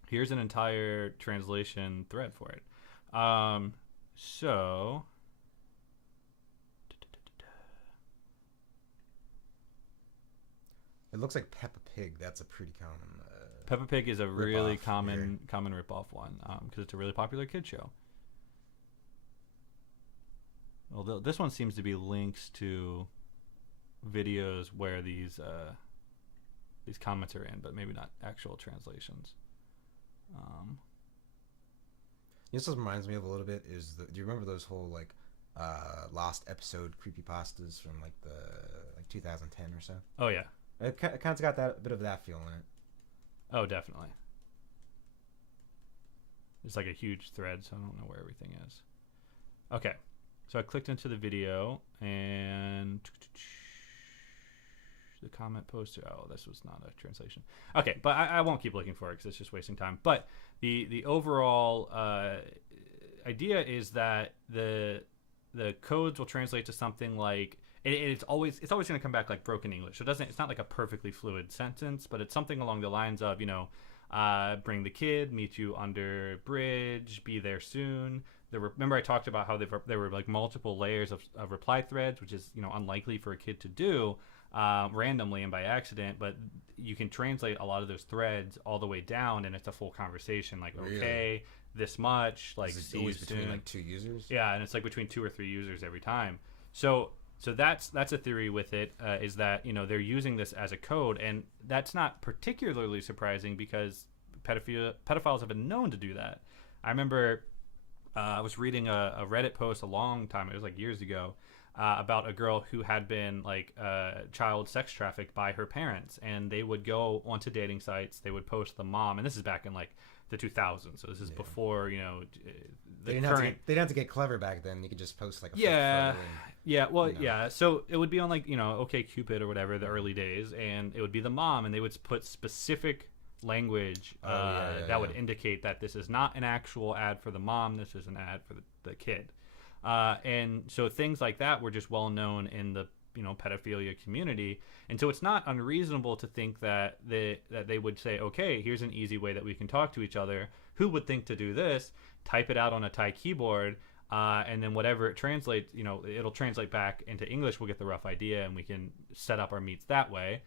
here's an entire translation thread for it. So. It looks like Peppa Pig. That's a pretty common. Peppa Pig is a really common rip-off one because it's a really popular kid show. Although this one seems to be links to videos where these comments are in, but maybe not actual translations. This reminds me of a little bit do you remember those whole like lost episode creepypastas from like 2010 or so? Oh yeah. It kind of got that bit of that feel in it. Oh, definitely. It's like a huge thread, so I don't know where everything is. Okay, so I clicked into the video, and the comment poster. Oh, this was not a translation. Okay, but I won't keep looking for it because it's just wasting time. But the overall idea is that the codes will translate to something like. It's always going to come back like broken English. So it's not like a perfectly fluid sentence, but it's something along the lines of, bring the kid, meet you under bridge, be there soon. Remember I talked about how there were like multiple layers of reply threads, which is, unlikely for a kid to do randomly and by accident, but you can translate a lot of those threads all the way down, and it's a full conversation. Like, really? Okay, this much, like, see you soon. Between like two users? Yeah, and it's like between 2 or 3 users every time. So that's a theory with it, is that, they're using this as a code, and that's not particularly surprising because pedophiles have been known to do that. I remember I was reading a Reddit post a long time, it was like years ago, about a girl who had been like child sex trafficked by her parents, and they would go onto dating sites, they would post the mom, and this is back in like the 2000s, so this is before they didn't have to get clever back then. You could just post like a so it would be on like OkCupid or whatever, the early days, and it would be the mom, and they would put specific language that would indicate that this is not an actual ad for the mom, this is an ad for the kid, and so things like that were just well known in the pedophilia community. And so it's not unreasonable to think that they would say, okay, here's an easy way that we can talk to each other. Who would think to do this? Type it out on a Thai keyboard, and then whatever it translates, it'll translate back into English. We'll get the rough idea, and we can set up our meets that way.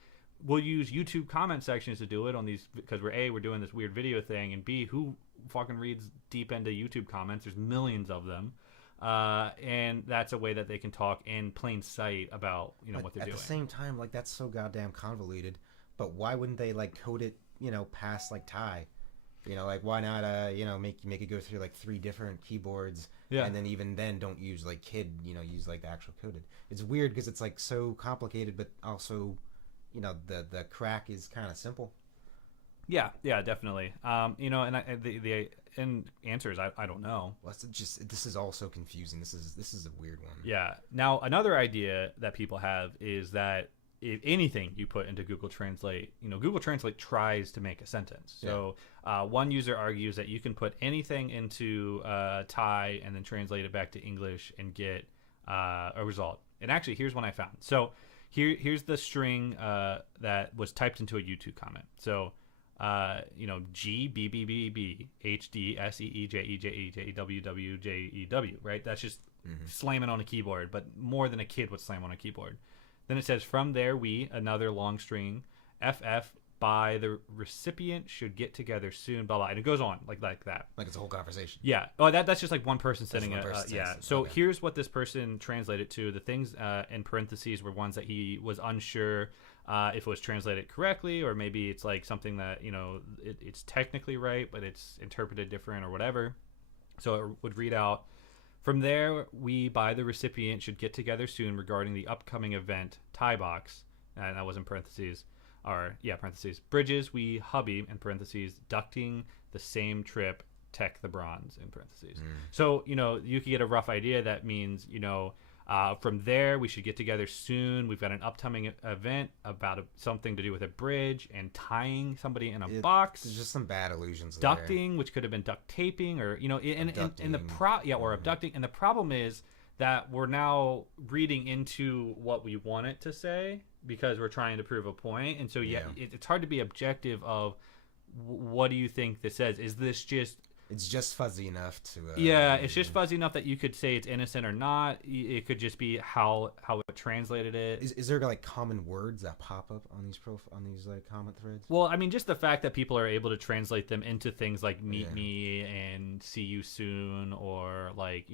We'll use YouTube comment sections to do it on these, because we're doing this weird video thing, and B, who fucking reads deep into YouTube comments? There's millions of them. And that's a way that they can talk in plain sight about what they're doing. At the same time, like, that's so goddamn convoluted. But why wouldn't they like code it past like Thai? Like, why not make it go through like 3 different keyboards, and then even then don't use like KID, use like the actual coded. It's weird because it's like so complicated, but also the crack is kind of simple. Yeah, definitely. And the answer is I don't know. Well, this is all so confusing. This is a weird one. Yeah. Now, another idea that people have is that if anything you put into Google Translate, Google Translate tries to make a sentence. So one user argues that you can put anything into Thai and then translate it back to English and get a result. And actually, here's one I found. So here's the string that was typed into a YouTube comment. So G B B B B H D S E E J E J E J E W W J E W, right? That's just slamming on a keyboard, but more than a kid would slam on a keyboard. Then it says, from there another long string, FF by the recipient should get together soon, blah blah, and it goes on like that. Like it's a whole conversation. Yeah. Oh, that's just like one person sending it. So here's what this person translated to. The things in parentheses were ones that he was unsure if it was translated correctly, or maybe it's like something that it's technically right, but it's interpreted different or whatever. So it would read out, from there, we by the recipient should get together soon regarding the upcoming event, Thai box, and that was in parentheses, parentheses, bridges, we hubby, in parentheses, ducting the same trip, tech the bronze, in parentheses. So, you could get a rough idea. That means, from there, we should get together soon. We've got an upcoming event about something to do with a bridge and tying somebody in a box. There's just some bad illusions. Ducting, there. Which could have been duct taping, or or abducting. And the problem is that we're now reading into what we want it to say because we're trying to prove a point. And so it's hard to be objective of what do you think this says? Is this just... It's just fuzzy enough to... it's just fuzzy enough that you could say it's innocent or not. It could just be how it translated it. Is there like common words that pop up on these like comment threads? Well, I mean, just the fact that people are able to translate them into things like meet me and see you soon, or like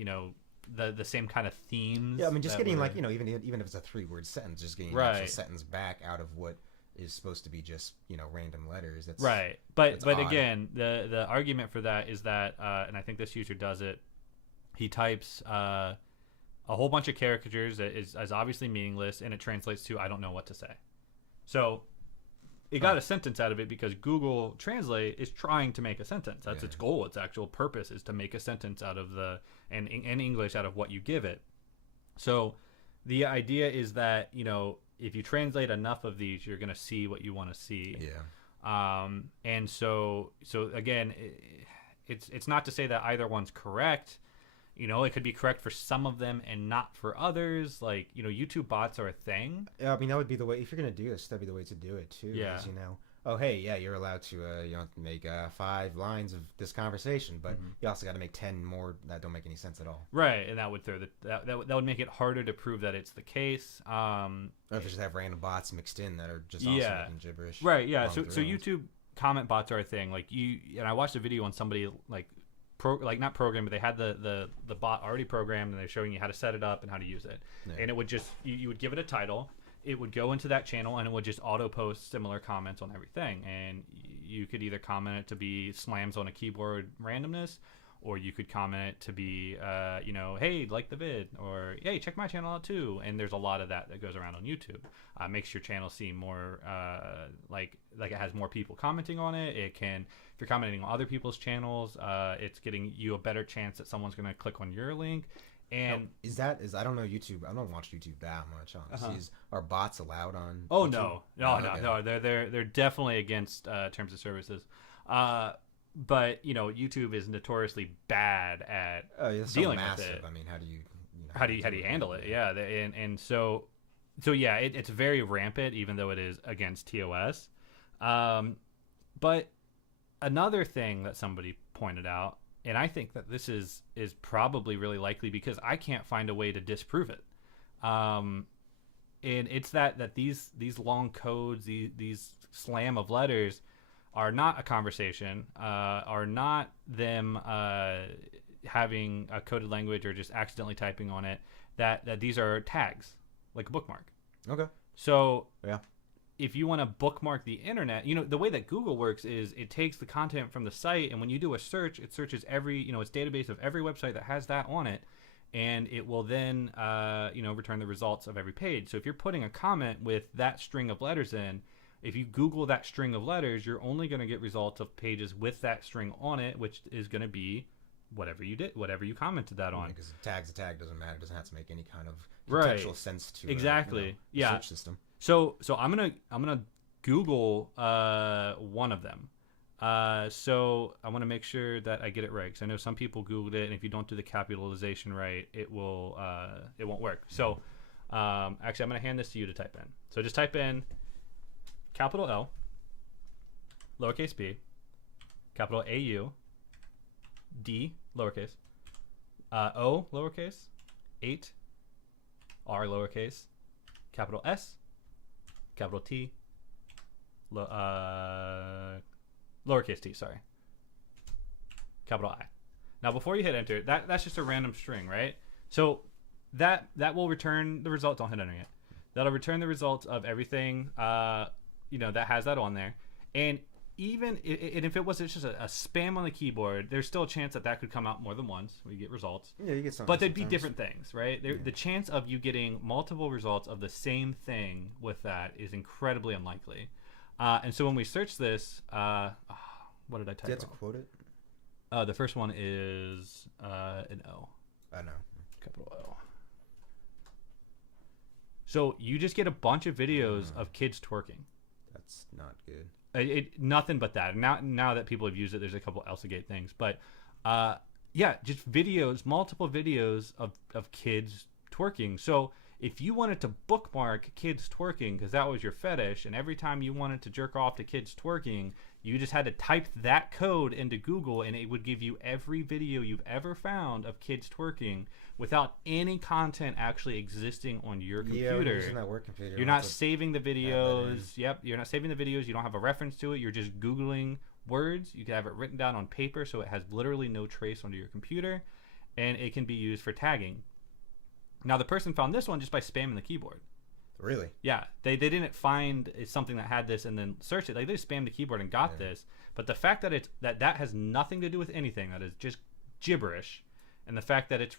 the same kind of themes. Yeah, I mean, just getting like even if it's a 3-word sentence, just getting an actual sentence back out of what is supposed to be just random letters. That's right. But again, the argument for that is that and I think this user does it, he types a whole bunch of caricatures that is obviously meaningless, and it translates to I don't know what to say. So it got a sentence out of it because Google Translate is trying to make a sentence. That's its goal. Its actual purpose is to make a sentence out of in English out of what you give it. So the idea is that if you translate enough of these, you're going to see what you want to see. Yeah. And so again, it's not to say that either one's correct. It could be correct for some of them and not for others. Like, YouTube bots are a thing. Yeah, I mean, that would be the way. If you're going to do this, that'd be the way to do it too. Yeah. Is, oh, hey, yeah, you're allowed to make 5 lines of this conversation, but you also got to make 10 more that don't make any sense at all. Right, and that would throw that would make it harder to prove that it's the case. Or if they just have random bots mixed in that are just also making gibberish. Right, yeah. So YouTube comment bots are a thing. Like and I watched a video on somebody not programmed, but they had the bot already programmed, and they're showing you how to set it up and how to use it. Yeah. And it would just you would give it a title. It would go into that channel, and it would just auto-post similar comments on everything. And you could either comment it to be slams on a keyboard randomness, or you could comment it to be, hey, like the vid, or hey, check my channel out too. And there's a lot of that goes around on YouTube. Makes your channel seem more like it has more people commenting on it. It can, if you're commenting on other people's channels, it's getting you a better chance that someone's going to click on your link. And I don't know YouTube. I don't watch YouTube that much. Honestly, are bots allowed on? Oh YouTube? No. They're definitely against terms of services. But YouTube is notoriously bad at dealing with it. I mean, how do you handle it? Yeah, and so So yeah, it's very rampant, even though it is against TOS. But another thing that somebody pointed out, and I think that this is probably really likely because I can't find a way to disprove it. And it's that these long codes, these slam of letters, are not a conversation, are not them having a coded language or just accidentally typing on it. That these are tags, like a bookmark. Okay. So yeah, if you want to bookmark the internet, the way that Google works is it takes the content from the site, and when you do a search, it searches every, its database of every website that has that on it, and it will then, return the results of every page. So if you're putting a comment with that string of letters in, if you Google that string of letters, you're only going to get results of pages with that string on it, which is going to be whatever you did, whatever you commented that on. Because a tag's a tag, doesn't matter. It doesn't have to make any kind of right. contextual sense to exactly. Yeah. search system. So I'm gonna Google one of them. So I want to make sure that I get it right, because I know some people Googled it, and if you don't do the capitalization right, it won't work. So actually, I'm gonna hand this to you to type in. So just type in capital L, lowercase b, capital AU, D lowercase, O lowercase, 8, R lowercase, capital S, capital T, lowercase t, sorry, capital I. Now before you hit enter, that's just a random string, right? So that will return the result. Don't hit enter yet. That'll return the results of everything that has that on there. And even if it was just a spam on the keyboard, there's still a chance that could come out more than once where you get results. Yeah, you get something. But they'd be different things, right? Yeah. The chance of you getting multiple results of the same thing with that is incredibly unlikely. And so when we search this, what did I type? Do you have to quote it? The first one is an O. I know. Capital O. So you just get a bunch of videos of kids twerking. That's not good. Nothing but that. Now that people have used it, there's a couple Eslagate things, but just videos, multiple videos of kids twerking. So if you wanted to bookmark kids twerking because that was your fetish, and every time you wanted to jerk off to kids twerking, you just had to type that code into Google, and it would give you every video you've ever found of kids twerking without any content actually existing on your computer. Yeah, when you're using that work computer. You're not saving the videos. Yep, you're not saving the videos. You don't have a reference to it. You're just Googling words. You can have it written down on paper, so it has literally no trace onto your computer, and it can be used for tagging. Now, the person found this one just by spamming the keyboard. Really? Yeah, they didn't find something that had this and then search it. Like, they just spammed the keyboard and got this. But the fact that that has nothing to do with anything, that is just gibberish, and the fact that it's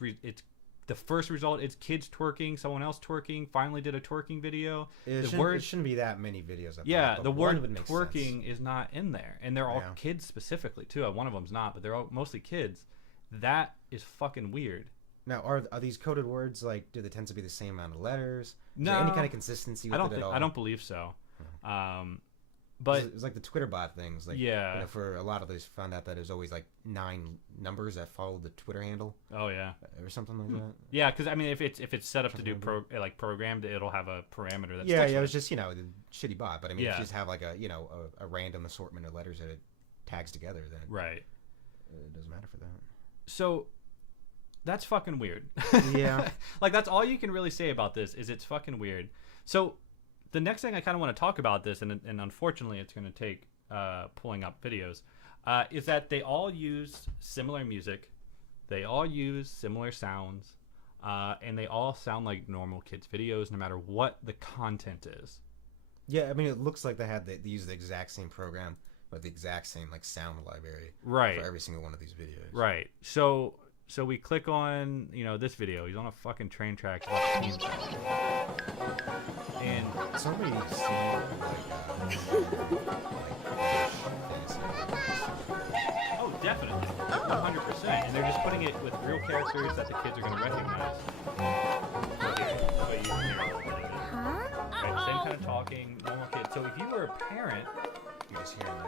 the first result is kids twerking, someone else twerking, finally did a twerking video. It shouldn't be that many videos. The word twerking is not in there, and they're all kids specifically too. One of them's not, but they're all mostly kids. That is fucking weird. Now, are these coded words, like, do they tend to be the same amount of letters? Is no, there any kind of consistency with it at all? I don't believe so. But it's like the Twitter bot things. Like, for a lot of those, found out that there's always like 9 numbers that follow the Twitter handle. Oh yeah, or something like that. Yeah, because I mean, if it's set up to do programmed, it'll have a parameter. That it was just the shitty bot. But I mean, if you just have like a random assortment of letters that it tags together, then right, it doesn't matter for that. So. That's fucking weird. Yeah. Like, that's all you can really say about this is it's fucking weird. So the next thing I kind of want to talk about this, and unfortunately it's going to take pulling up videos, is that they all use similar music. They all use similar sounds. And they all sound like normal kids' videos no matter what the content is. Yeah, I mean, it looks like they use the exact same program with the exact same, like, sound library. Right. For every single one of these videos. Right. So we click on, this video. He's on a fucking train track. And somebody seen oh, definitely. 100%. And they're just putting it with real characters that the kids are going to recognize. Right, same kind of talking, normal kids. So if you were a parent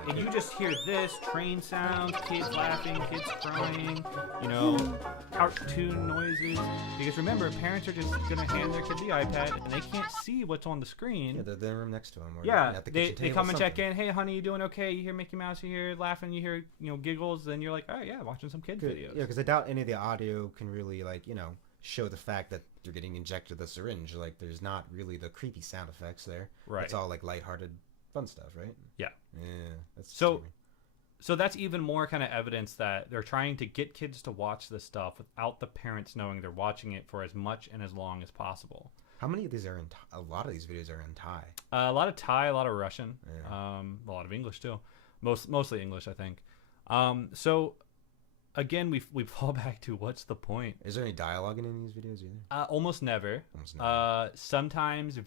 And you just hear this, train sounds, kids laughing, kids crying, you know, cartoon noises. Because remember, parents are just going to hand their kid the iPad and they can't see what's on the screen. Yeah, they're in the room next to them. Or yeah, at the they come and check in. Hey, honey, you doing okay? You hear Mickey Mouse, you hear laughing, you hear, you know, giggles. Then you're like, all right, yeah, watching some kid videos. Yeah, because I doubt any of the audio can really, like, you know, show the fact that they're getting injected the syringe. Like, there's not really the creepy sound effects there. Right. It's all, like, lighthearted fun stuff, right? Yeah. Yeah. That's So that's even more kind of evidence that they're trying to get kids to watch this stuff without the parents knowing they're watching it for as much and as long as possible. How many of these are in a lot of these videos are in Thai. A lot of Thai, a lot of Russian, Yeah. a lot of English too. Mostly English, I think. So again, we fall back to what's the point? Is there any dialogue in any of these videos either? Almost never. Sometimes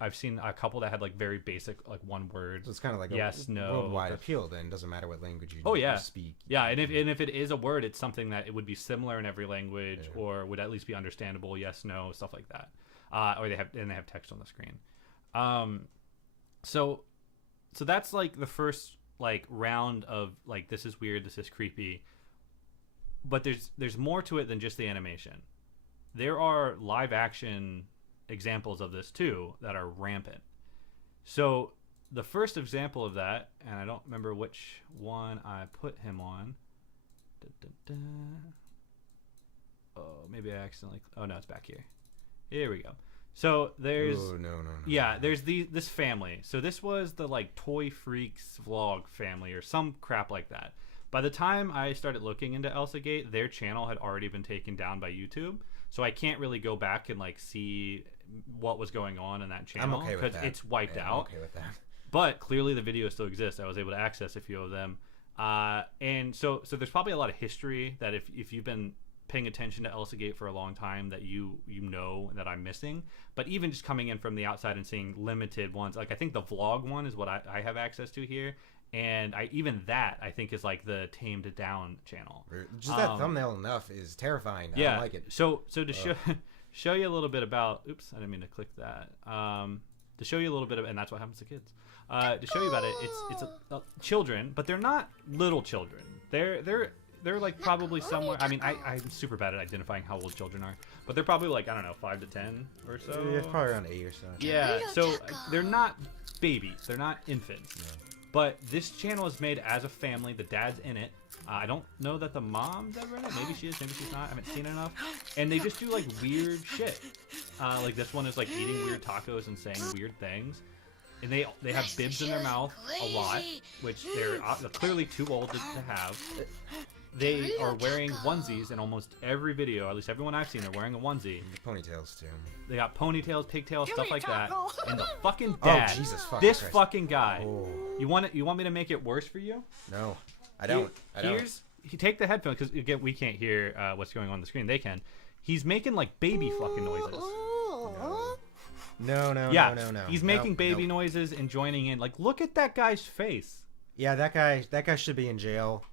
I've seen a couple that had like very basic, like one word. So it's kind of like yes, a no. worldwide appeal. Then it doesn't matter what language you speak. Yeah, and if it is a word, it's something that it would be similar in every language, or would at least be understandable. Yes, no, stuff like that. Or they have text on the screen. So that's like the first like round of like, this is weird, this is creepy. But there's more to it than just the animation. There are live action examples of this too that are rampant. So the first example of that, and I don't remember which one I put him on. Oh, maybe I accidentally. Oh no, it's back here. Here we go. So there's there's this family. So this was the like Toy Freaks vlog family or some crap like that. By the time I started looking into Eslagate, their channel had already been taken down by YouTube, so I can't really go back and like see what was going on in that channel because it's wiped out. I'm okay with that. But clearly the videos still exist. I was able to access a few of them, and so there's probably a lot of history that if you've been paying attention to Eslagate for a long time that you know that I'm missing. But even just coming in from the outside and seeing limited ones, like I think the vlog one is what I have access to here. And I think is like the tamed down channel. Just that thumbnail enough is terrifying. I don't like it. So to show you a little bit about, oops, I didn't mean to click that. To show you a little bit of, and that's what happens to kids. To show you about it, it's children, but they're not little children. They're like probably somewhere. I mean, I'm super bad at identifying how old children are, but they're probably like, I don't know, 5 to 10 or so. Yeah, probably around 8 or so. Yeah. So they're not babies. They're not infants. Yeah. But this channel is made as a family. The dad's in it. I don't know that the mom's ever in it. Maybe she is. Maybe she's not. I haven't seen it enough. And they just do like weird shit. Like this one is like eating weird tacos and saying weird things. And they have bibs in their mouth a lot, which they're clearly too old to have. They are wearing onesies in almost every video. At least everyone I've seen, they're wearing a onesie. Ponytails too. They got ponytails, pigtails, stuff like that. And the fucking dad, this fucking guy. Oh. You want me to make it worse for you? No, I don't. You take the headphones because again we can't hear what's going on the screen. They can. He's making like baby fucking noises. No. He's making baby noises and joining in. Like, look at that guy's face. Yeah, that guy should be in jail.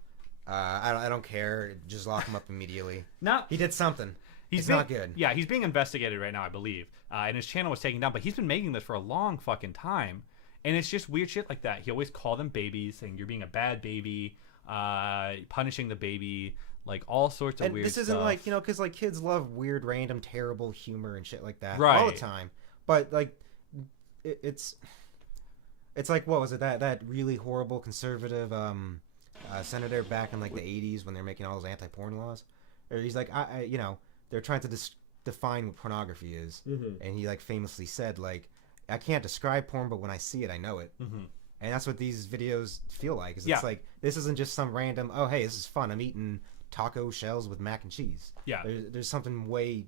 I don't care. Just lock him up immediately. No, he did something. It's not good. Yeah, he's being investigated right now, I believe. And his channel was taken down, but he's been making this for a long fucking time. And it's just weird shit like that. He always called them babies, saying you're being a bad baby, punishing the baby, like all sorts of weird stuff. This isn't like, you know, because like kids love weird, random, terrible humor and shit like that all the time. But like, it's like, what was it, that really horrible conservative senator back in like the 80s when they're making all those anti-porn laws? Or he's like, you know, they're trying to define what pornography is, and he like famously said like, I can't describe porn, but when I see it, I know it. And that's what these videos feel like. It's like, this isn't just some random, oh hey, this is fun, I'm eating taco shells with mac and cheese. Yeah, there's something way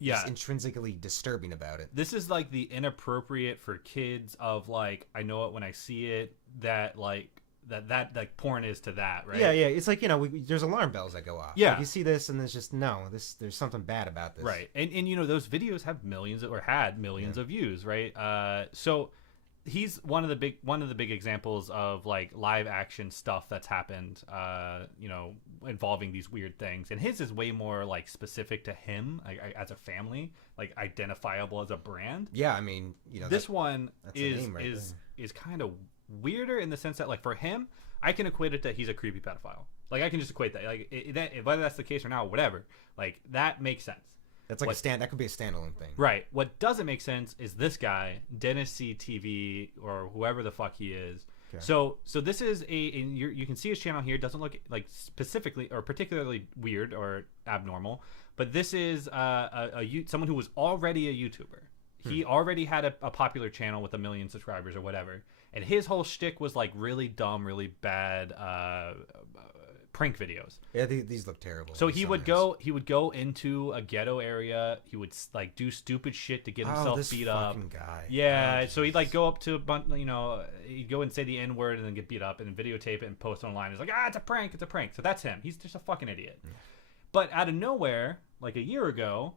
intrinsically disturbing about it. This is like the inappropriate for kids of like, I know it when I see it, that like that like porn is to that, right? Yeah. It's like, you know, there's alarm bells that go off. Yeah, like you see this and there's just there's something bad about this, right? And you know, those videos have millions of views, right? So he's one of the big examples of like live action stuff that's happened, you know, involving these weird things. And his is way more like specific to him, like, as a family, like identifiable as a brand. Yeah, I mean, you know, this one is kind of weirder in the sense that, like, for him, I can equate it to he's a creepy pedophile. Like, I can just equate that. Like, whether that's the case or not, whatever. Like, that makes sense. That's like that could be a standalone thing. Right. What doesn't make sense is this guy, Dennis C. TV, or whoever the fuck he is. Okay. So this is you can see his channel here. It doesn't look like specifically or particularly weird or abnormal, but this is someone who was already a YouTuber. He already had a popular channel with 1 million subscribers or whatever, and his whole shtick was like really dumb, really bad prank videos. Yeah, these look terrible. So he would go into a ghetto area. He would like do stupid shit to get himself beat up. Guy. Yeah, so he'd like go up to a bunch, he'd go and say the N-word and then get beat up and then videotape it and post online. It's like, it's a prank, it's a prank. So that's him. He's just a fucking idiot. But out of nowhere, like a year ago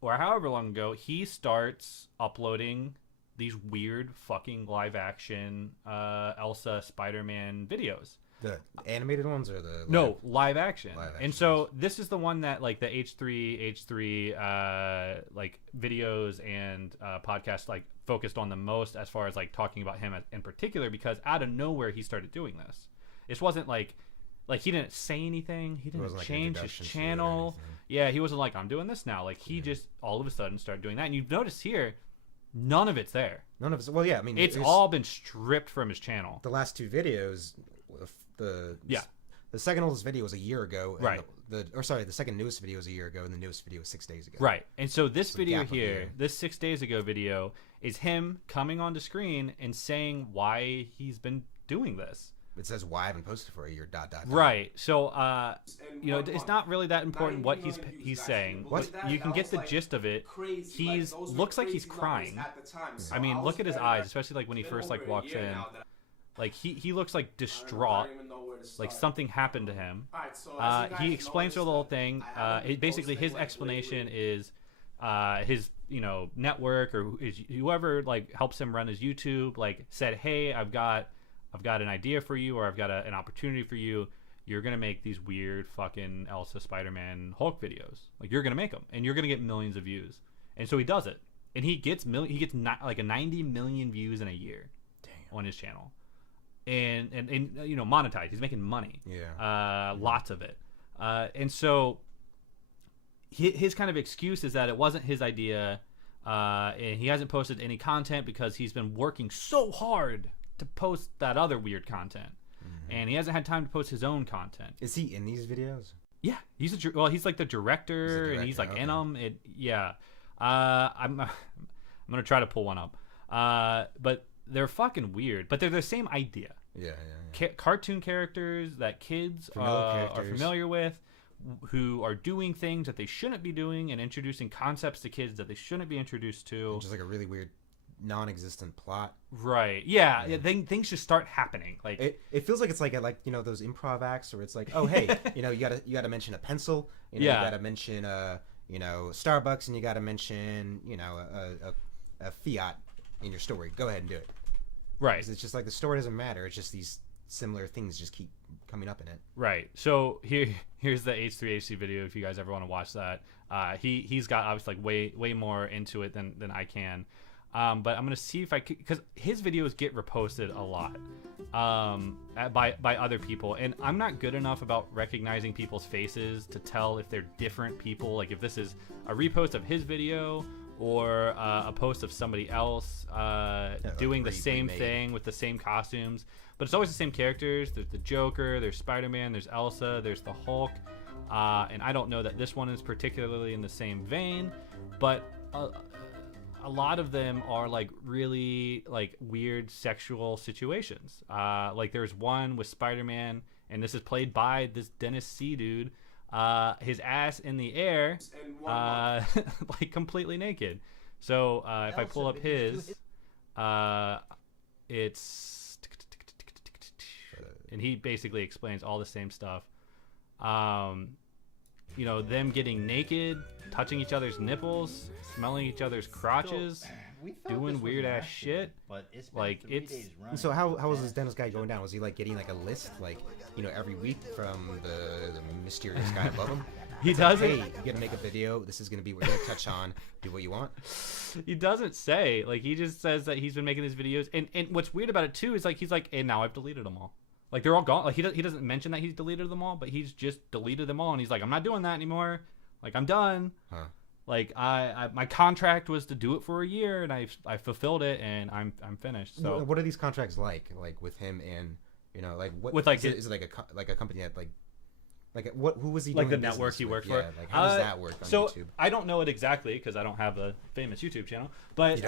or however long ago, he starts uploading these weird fucking live action Elsa Spider-Man videos. The animated ones or the live action. And so this is the one that like the H3 like videos and podcasts like focused on the most as far as like talking about him in particular, because out of nowhere he started doing this. It wasn't like he didn't say anything, he didn't change his channel. Yeah, he wasn't like, I'm doing this now. Like he just all of a sudden started doing that. And you've noticed here, none of it's there. None of it's, well, yeah, I mean, it's all been stripped from his channel. The last two videos, the second oldest video was a year ago, and right? The second newest video was a year ago, and the newest video was 6 days ago. Right, and so this video here, this 6 days ago video, is him coming onto screen and saying why he's been doing this. It says why I haven't posted for a year. ... Right. So, it's not really that important what he's saying. You can get the gist of it. He's looks like he's crying. I mean, look at his eyes, especially like when he first like walks in. Like he looks like distraught, like something happened to him. He explains through the whole thing. Basically, his explanation is his network or whoever like helps him run his YouTube like said, hey, I've got an idea for you, or I've got an opportunity for you. You're gonna make these weird fucking Elsa, Spider-Man, Hulk videos. Like you're gonna make them, and you're gonna get millions of views. And so he does it, and he gets like a 90 million views in a year on his channel. And monetized. He's making money. Yeah. Lots of it. And so his kind of excuse is that it wasn't his idea, and he hasn't posted any content because he's been working so hard to post that other weird content, and he hasn't had time to post his own content. Is he in these videos? Yeah, he's like the director, and he's like in them. I'm gonna try to pull one up, but they're fucking weird, but they're the same idea. Yeah. Cartoon characters that kids are familiar with, who are doing things that they shouldn't be doing and introducing concepts to kids that they shouldn't be introduced to. And just like a really weird, non-existent plot. Right. Yeah. Things just start happening. Like it feels like it's like those improv acts where it's like, oh hey, you gotta mention a pencil. You gotta mention Starbucks, and you gotta mention a Fiat in your story. Go ahead and do it. Right. It's just like the story doesn't matter. It's just these similar things just keep coming up in it. Right. So here's the H3HC video if you guys ever want to watch that. He's got obviously like way more into it than I can. But I'm gonna see if I could, because his videos get reposted a lot by other people, and I'm not good enough about recognizing people's faces to tell if they're different people. Like if this is a repost of his video or a post of somebody else doing the same thing with the same costumes, but it's always the same characters. There's the Joker, there's Spider-Man, there's Elsa, there's the Hulk, and I don't know that this one is particularly in the same vein, but a lot of them are like really like weird sexual situations. Like there's one with Spider-Man, and this is played by this Dennis C. dude. His ass in the air, like completely naked. So if I pull up his, it's, and he basically explains all the same stuff. Them getting naked, touching each other's nipples, smelling each other's crotches, doing weird ass shit. Like it's. So how was this Dennis guy going down? Was he like getting like a list, like every week from the mysterious guy above him? He doesn't. Hey, you gotta make a video. This is gonna be what you're gonna touch on. Do what you want. He doesn't say. Like, he just says that he's been making these videos. And what's weird about it too is like he's like, and now I've deleted them all. Like, they're all gone. Like, he doesn't mention that he's deleted them all, but he's just deleted them all, and he's like, I'm not doing that anymore. Like, I'm done. Huh. Like, I my contract was to do it for a year, and I fulfilled it, and I'm finished. So what are these contracts like with him and like what with like is it like a company that like what who was he like doing the network he worked for? Yeah, like how does that work on so YouTube? I don't know it exactly because I don't have a famous YouTube channel, but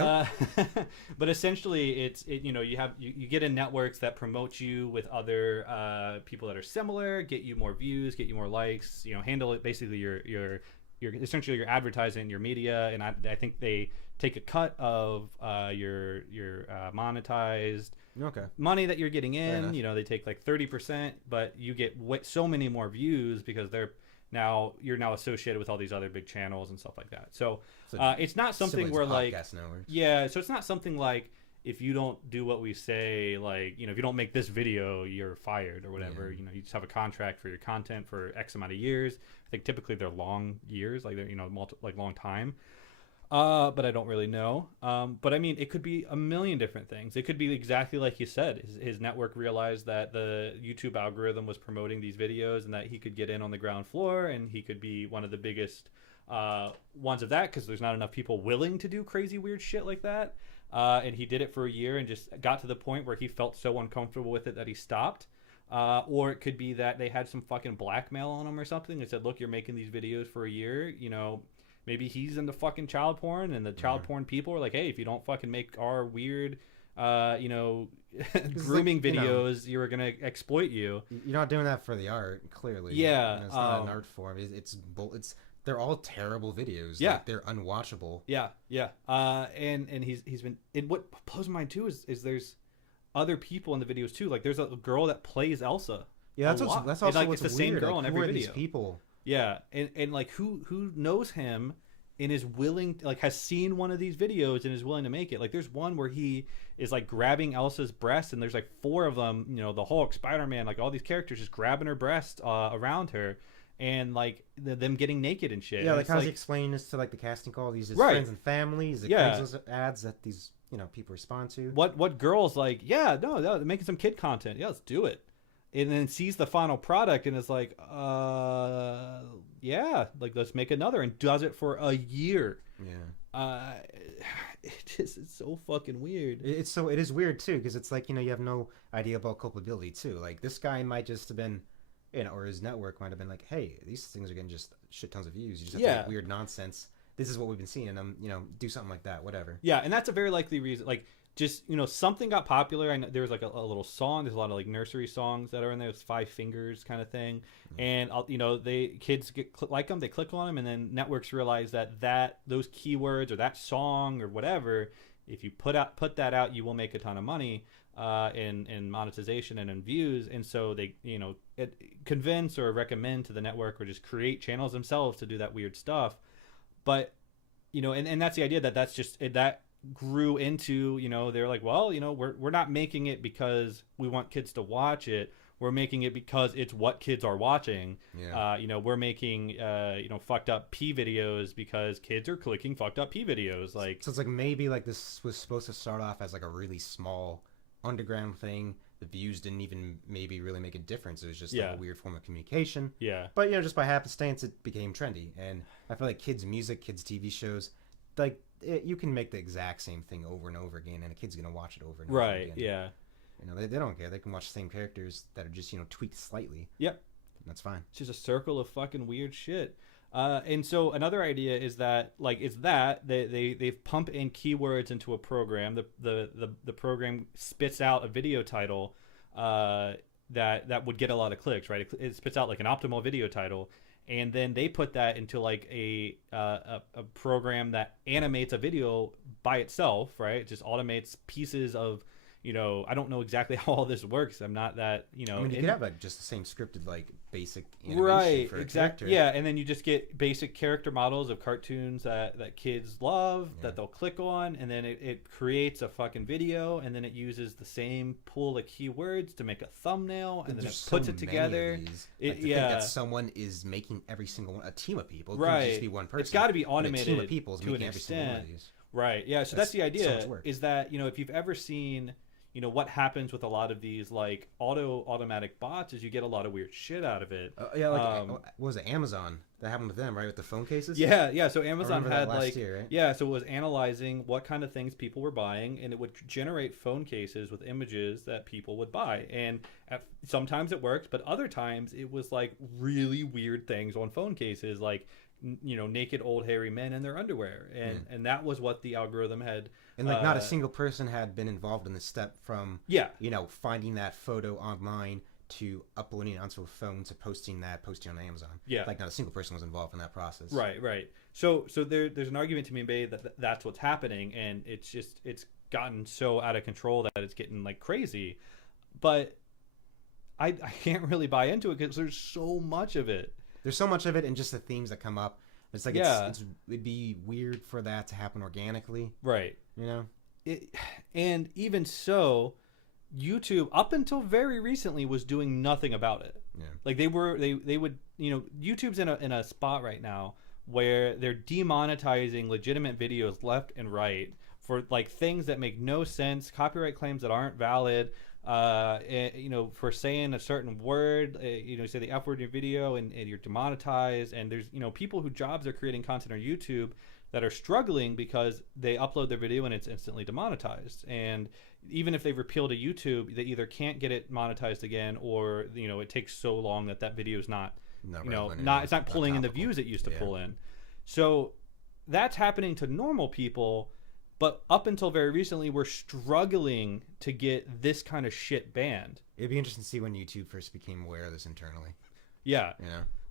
but essentially you get in networks that promote you with other people that are similar, get you more views, get you more likes, handle it basically your essentially your advertising, your media, and I think they take a cut of your monetized money that you're getting in. They take like 30%, but you get so many more views because you're now associated with all these other big channels and stuff like that. So it's not something where like so it's not something like if you don't do what we say, like if you don't make this video, you're fired or whatever. You just have a contract for your content for X amount of years. I think typically they're long years, like they're long time. But I don't really know. But I mean, it could be a million different things. It could be exactly like you said. His network realized that the YouTube algorithm was promoting these videos and that he could get in on the ground floor and he could be one of the biggest ones of that because there's not enough people willing to do crazy weird shit like that. And he did it for a year and just got to the point where he felt so uncomfortable with it that he stopped. Or it could be that they had some fucking blackmail on him or something. They said, look, you're making these videos for a year, maybe he's into fucking child porn, and the child porn people are like, hey, if you don't fucking make our weird, grooming videos, you're going to exploit you. You're not doing that for the art, clearly. Yeah. It's not an art form. They're all terrible videos. Yeah. Like, they're unwatchable. Yeah, yeah. And he's been, and what blows my mind too is there's other people in the videos too. Like there's a girl that plays Elsa. Yeah, that's also what's it's the weird. same girl in every video. These people? Yeah, and like who knows him and is willing, like has seen one of these videos and is willing to make it. Like there's one where he is like grabbing Elsa's breast and there's like 4 of them, the Hulk, Spider-Man, like all these characters just grabbing her breast around her and like them getting naked and shit. Yeah, and like how's he explaining this to like the casting call? These right. friends and families, the Craigslist ads that these people respond to. What girls like? Yeah, no, they're making some kid content. Yeah, let's do it. And then sees the final product and is like, yeah, like let's make another, and does it for a year. Yeah. It's so fucking weird. It is weird too, because it's like, you have no idea about culpability too. Like this guy might just have been, or his network might have been like, hey, these things are getting just shit tons of views. You just have to make weird nonsense. This is what we've been seeing, and do something like that, whatever. Yeah, and that's a very likely reason. Like, just something got popular. I know there was like a little song. There's a lot of like nursery songs that are in there. It's 5 fingers kind of thing, and kids like them. They click on them, and then networks realize that those keywords or that song or whatever, if you put that out, you will make a ton of money in monetization and in views. And so they convince or recommend to the network or just create channels themselves to do that weird stuff. But and that's the idea that grew into, they're like, well, we're not making it because we want kids to watch it. We're making it because it's what kids are watching. Yeah. We're making fucked up pee videos because kids are clicking fucked up pee videos. Like, so it's like maybe like this was supposed to start off as like a really small underground thing. The views didn't even maybe really make a difference. It was just like a weird form of communication. Yeah. But just by happenstance, it became trendy. And I feel like kids' music, kids' TV shows, like you can make the exact same thing over and over again, and a kid's gonna watch it over and over again. Right. Yeah. They don't care. They can watch the same characters that are just tweaked slightly. Yep. And that's fine. It's just a circle of fucking weird shit. And so another idea is that they pump in keywords into a program. The program spits out a video title that would get a lot of clicks, right? It spits out like an optimal video title, and then they put that into like a program that animates a video by itself, right? It just automates pieces of I don't know exactly how all this works. I'm not that, I mean, you could have just the same scripted, like, basic animation right, for a exactly. character. Yeah, and then you just get basic character models of cartoons that kids love, that they'll click on, and then it creates a fucking video, and then it uses the same pool of keywords to make a thumbnail, and then it puts it together. Think that someone is making every single one, a team of people. It right. Couldn't just be one person. It's got to be automated. A team of people is to making an every single one extent. of these. Right. Yeah. So that's the idea. So is that if you've ever seen what happens with a lot of these like automatic bots is you get a lot of weird shit out of it. What was it, Amazon? That happened with them, right? With the phone cases? Yeah. So Amazon had last year, right? Yeah, so it was analyzing what kind of things people were buying, and it would generate phone cases with images that people would buy. And sometimes it worked, but other times it was like really weird things on phone cases, like naked old hairy men in their underwear, and that was what the algorithm had. And like not a single person had been involved in this step from finding that photo online to uploading it onto a phone to posting on Amazon. Yeah, like not a single person was involved in that process. Right. So there's an argument to be made that that's what's happening, and it's gotten so out of control that it's getting like crazy. But I can't really buy into it because there's so much of it. There's so much of it, and just the themes that come up. It's like it'd be weird for that to happen organically, right? And even so, YouTube up until very recently was doing nothing about it. Yeah. Like they would YouTube's in a spot right now where they're demonetizing legitimate videos left and right for like things that make no sense, copyright claims that aren't valid. For saying a certain word, say the F word in your video and you're demonetized. And there's, people whose jobs are creating content on YouTube that are struggling because they upload their video and it's instantly demonetized. And even if they've repealed a YouTube, they either can't get it monetized again, or, it takes so long that video is not it's not pulling in the views it used to pull in. So that's happening to normal people. But up until very recently, we're struggling to get this kind of shit banned. It'd be interesting to see when YouTube first became aware of this internally. Yeah.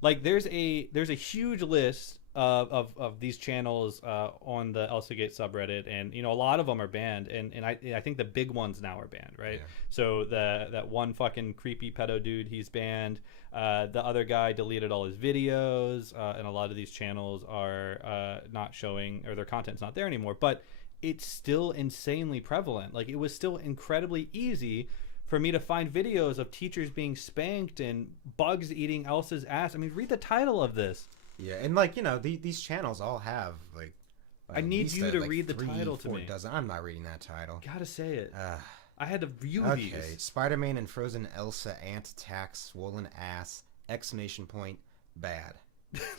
Like there's a huge list of these channels on the Eslagate subreddit, and a lot of them are banned, and I think the big ones now are banned, right? Yeah. So that one fucking creepy pedo dude, he's banned. The other guy deleted all his videos, and a lot of these channels are not showing, or their content's not there anymore. But it's still insanely prevalent. Like it was still incredibly easy for me to find videos of teachers being spanked and bugs eating Elsa's ass. I mean, read the title of this. Yeah, and like these channels all have like. I need you to read the title to me. I'm not reading that title. Gotta say it. I had to view these. Okay, Spider-Man and Frozen Elsa ant attack swollen ass ! Bad.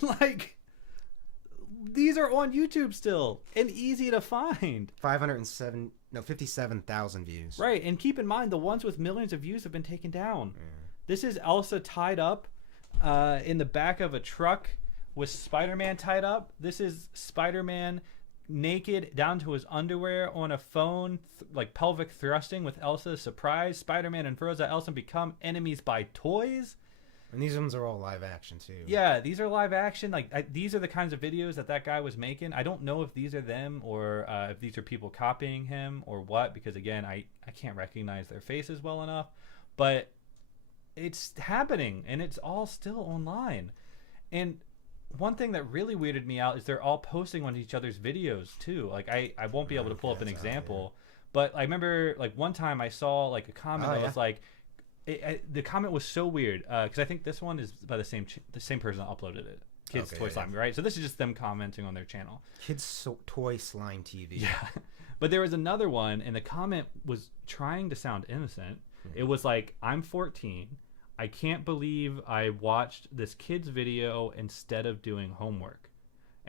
Like. These are on YouTube still and easy to find. 57,000 views. Right, and keep in mind the ones with millions of views have been taken down. Yeah. This is Elsa tied up in the back of a truck with Spider-Man tied up. This is Spider-Man naked down to his underwear on a phone, like pelvic thrusting with Elsa. Surprise! Spider-Man and Frozen Elsa become enemies by toys. And these ones are all live action too. Yeah, these are live action. Like these are the kinds of videos that guy was making. I don't know if these are them or if these are people copying him or what, because again, I can't recognize their faces well enough. But it's happening, and it's all still online. And one thing that really weirded me out is they're all posting on each other's videos too. Like I won't be able to pull up an example, but I remember like one time I saw like a comment that was like. The comment was so weird because I think this one is by the same person that uploaded it. Kids Toy Slime, right? So this is just them commenting on their channel. Kids Toy Slime TV. Yeah, but there was another one, and the comment was trying to sound innocent. Mm-hmm. It was like, "I'm 14. I can't believe I watched this kid's video instead of doing homework."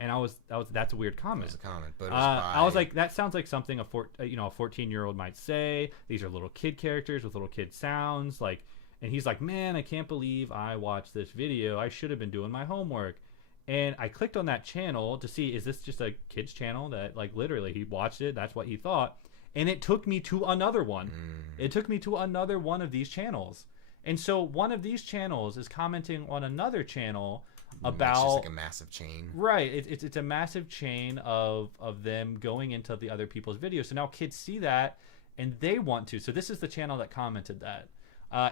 And that's a weird comment. It was a comment, but I was like, that sounds like something a 14-year-old might say. These are little kid characters with little kid sounds, like, and he's like, man, I can't believe I watched this video. I should have been doing my homework. And I clicked on that channel to see, is this just a kid's channel that like literally he watched it? That's what he thought. And it took me to another one. It took me to another one of these channels. And so one of these channels is commenting on another channel about, it's just like a massive chain, right? It's a massive chain of them going into the other people's videos. So now kids see that, and they want to. So this is the channel that commented that.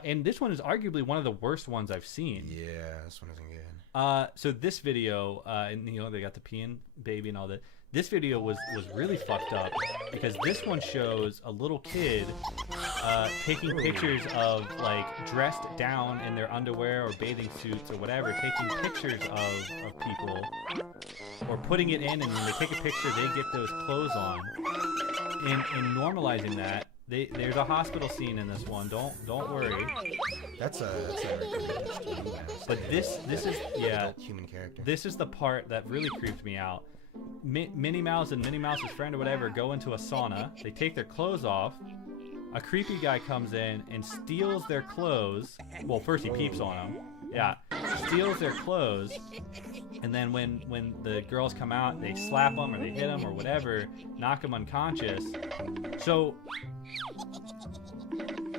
And this one is arguably one of the worst ones I've seen. Yeah, this one isn't good. So this video, and they got the peeing baby and all that. This video was really fucked up because this one shows a little kid taking pictures of like dressed down in their underwear or bathing suits or whatever, taking pictures of people or putting it in, and when they take a picture, they get those clothes on. And normalizing that. There's a hospital scene in this one. Don't worry. That's a But this is human character. This is the part that really creeped me out. Minnie Mouse and Minnie Mouse's friend or whatever go into a sauna. They take their clothes off. A creepy guy comes in and steals their clothes. Well, first he peeps on them. Yeah, steals their clothes. And then when the girls come out, they slap them or they hit them or whatever, knock them unconscious. So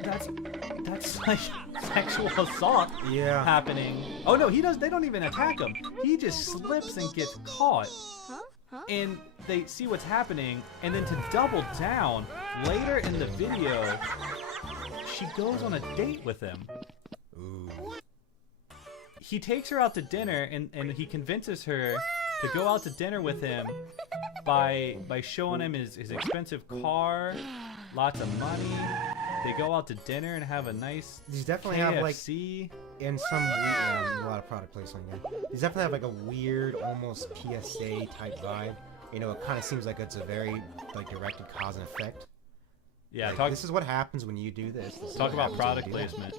that's like sexual assault happening. Oh no, they don't even attack him. He just slips and gets caught. And they see what's happening, and then to double down, later in the video, she goes on a date with him. Ooh. He takes her out to dinner, and he convinces her to go out to dinner with him by showing him his expensive car, lots of money. They go out to dinner and have a nice These definitely KFC. have like in some weird, a lot of product placement again. These definitely have like a weird, almost PSA type vibe. You know, it kind of seems like it's a very like directed cause and effect. Yeah, like, this is what happens when you do this. Talk about product placement.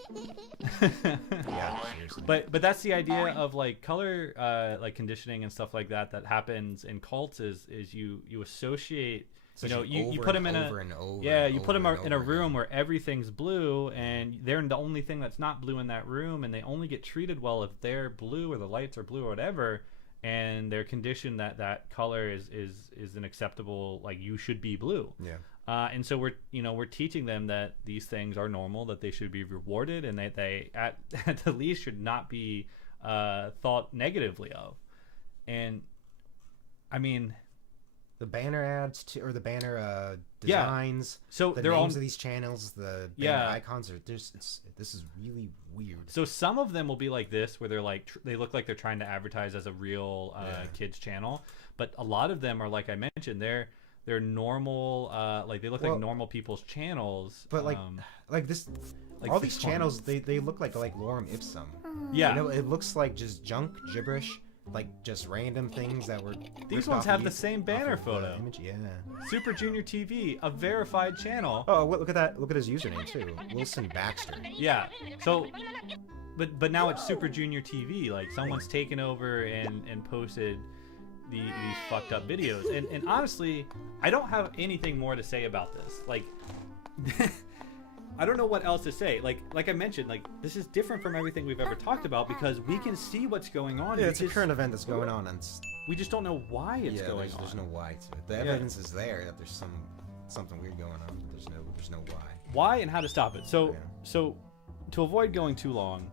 Yeah, seriously. But that's the idea of like color like conditioning and stuff like that happens in cults is you associate. You put them in you put them in a room where everything's blue, and they're the only thing that's not blue in that room, and they only get treated well if they're blue or the lights are blue or whatever, and they're conditioned that color is an acceptable, like you should be blue. Yeah. And so we're teaching them that these things are normal, that they should be rewarded, and that they at the least should not be thought negatively of. And I mean, the banner ads or the banner designs, so the they're names of these channels, the banner icons are this is really weird. So some of them will be like this, where they're like they look like they're trying to advertise as a real kids channel, but a lot of them are, like I mentioned, they're normal, like they look like normal people's channels. But like this, like all these channels, they look like lorem ipsum. Yeah, you know, it looks like just junk gibberish. Like just random things that were. These ones have the same banner photo. Image. Yeah. Super Junior TV, a verified channel. Oh, look at that! Look at his username too, Wilson Baxter. Yeah. So, but now it's Super Junior TV. Like someone's taken over and posted these fucked up videos. And honestly, I don't have anything more to say about this. Like. I don't know what else to say. Like I mentioned, like this is different from everything we've ever talked about because we can see what's going on. Yeah, it's a current event that's going on, and we just don't know why it's going on. There's no why to it. The evidence is there that there's something weird going on, but there's no why. Why and how to stop it. So to avoid going too long,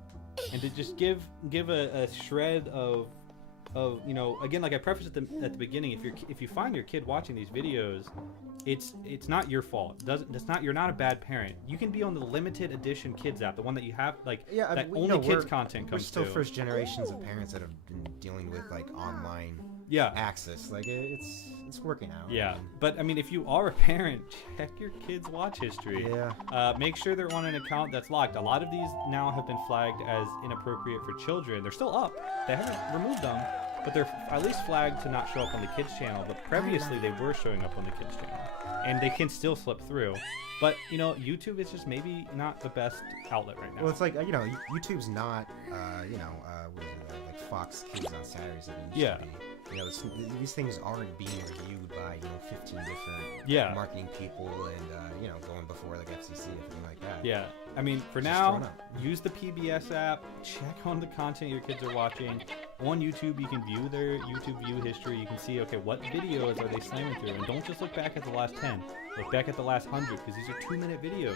and to just give a shred of again, like I prefaced at the beginning, if you find your kid watching these videos, it's not your fault. You're not a bad parent. You can be on the limited edition kids app, the one that you have only kids content comes to. We're still first generations of parents that have been dealing with like online access. Like it's working out. Yeah, but I mean, if you are a parent, check your kids' watch history. Yeah. Make sure they're on an account that's locked. A lot of these now have been flagged as inappropriate for children. They're still up. They haven't removed them, but they're at least flagged to not show up on the kids' channel. But previously, they were showing up on the kids' channel, and they can still slip through. But YouTube is just maybe not the best outlet right now. Well, it's like YouTube's not what is it, like Fox Kids on Saturdays. Yeah. These things aren't being reviewed by 15 different marketing people and going before like FCC and everything like that. Yeah, I mean, for now, use the PBS app. Check on the content your kids are watching. on YouTube, you can view their YouTube view history. You can see, okay, what videos are they slamming through? And don't just look back at the last 10. Look back at the last 100, because these are 2-minute videos.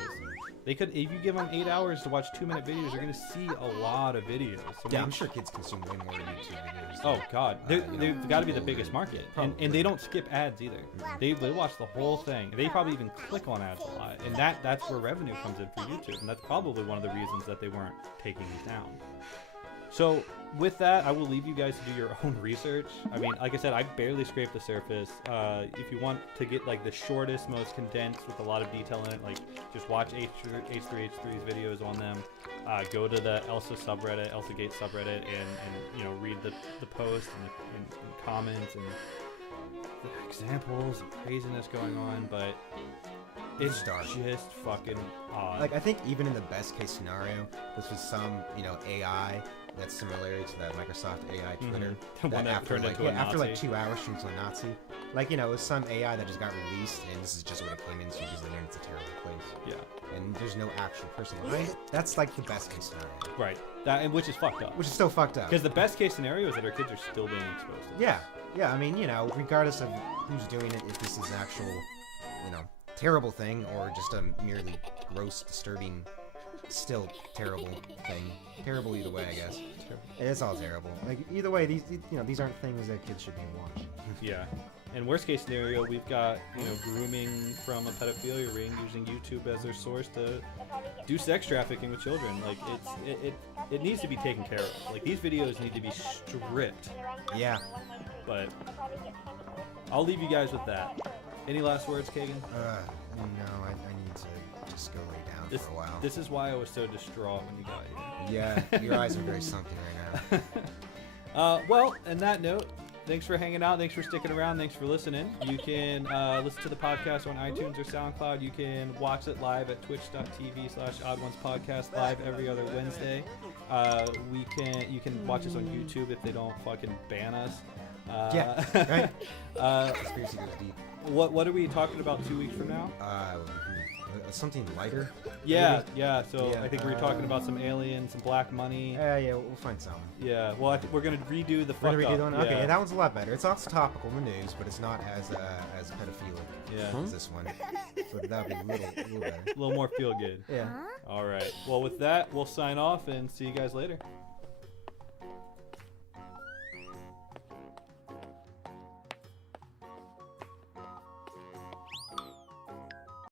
They could, if you give them 8 hours to watch 2-minute videos, you're going to see a lot of videos. So yeah, I'm sure kids consume way more YouTube videos. Oh, God. They've got to be the biggest market. And they don't skip ads either. They watch the whole thing. They probably even click on ads a lot. And that's where revenue comes in for YouTube. And that's probably one of the reasons that they weren't taking these down. So with that, I will leave you guys to do your own research. I mean, like I said, I barely scraped the surface. If you want to get like the shortest, most condensed with a lot of detail in it, like just watch H3H3's videos on them. Go to the Eslagate subreddit and read the post and comments and the examples of craziness going on, but it's just fucking odd. Like, I think even in the best case scenario, this was some, AI that's similar to that Microsoft AI Twitter. That after like 2 hours shoots a Nazi. Like, it was some AI that just got released, and this is just what it came into because the internet's a terrible place. Yeah. And there's no actual person behind it. That's like the best case scenario. Right. And which is fucked up. Which is still fucked up. Because the best case scenario is that our kids are still being exposed to this. Yeah. Yeah, I mean, regardless of who's doing it, if this is an actual, terrible thing or just a merely gross, disturbing, still terrible thing. Terrible either way, I guess. It's all terrible. Like, either way, these aren't things that kids should be watching. Yeah. And worst case scenario, we've got, grooming from a pedophilia ring using YouTube as their source to do sex trafficking with children. Like, it needs to be taken care of. Like, these videos need to be stripped. Yeah. But I'll leave you guys with that. Any last words, Kagan? No, I need to just go lay down for a while. This is why I was so distraught when you got here. Yeah, your eyes are very sunken right now. Well, on that note, thanks for hanging out. Thanks for sticking around. Thanks for listening. You can listen to the podcast on iTunes or SoundCloud. You can watch it live at twitch.tv/OddOnesPodcast, live every other Wednesday. You can watch us on YouTube if they don't fucking ban us. Yeah, right? Conspiracy goes deep. What are we talking about 2 weeks from now? Something lighter? Yeah. So I think we were talking about some aliens, some black money. Yeah, we'll find some. Yeah, well, I think we're going to redo the fuck up. One? Okay, that one's a lot better. It's also topical in the news, but it's not as pedophilic as this one. So that would be a little better. A little more feel good. Yeah. All right. Well, with that, we'll sign off and see you guys later.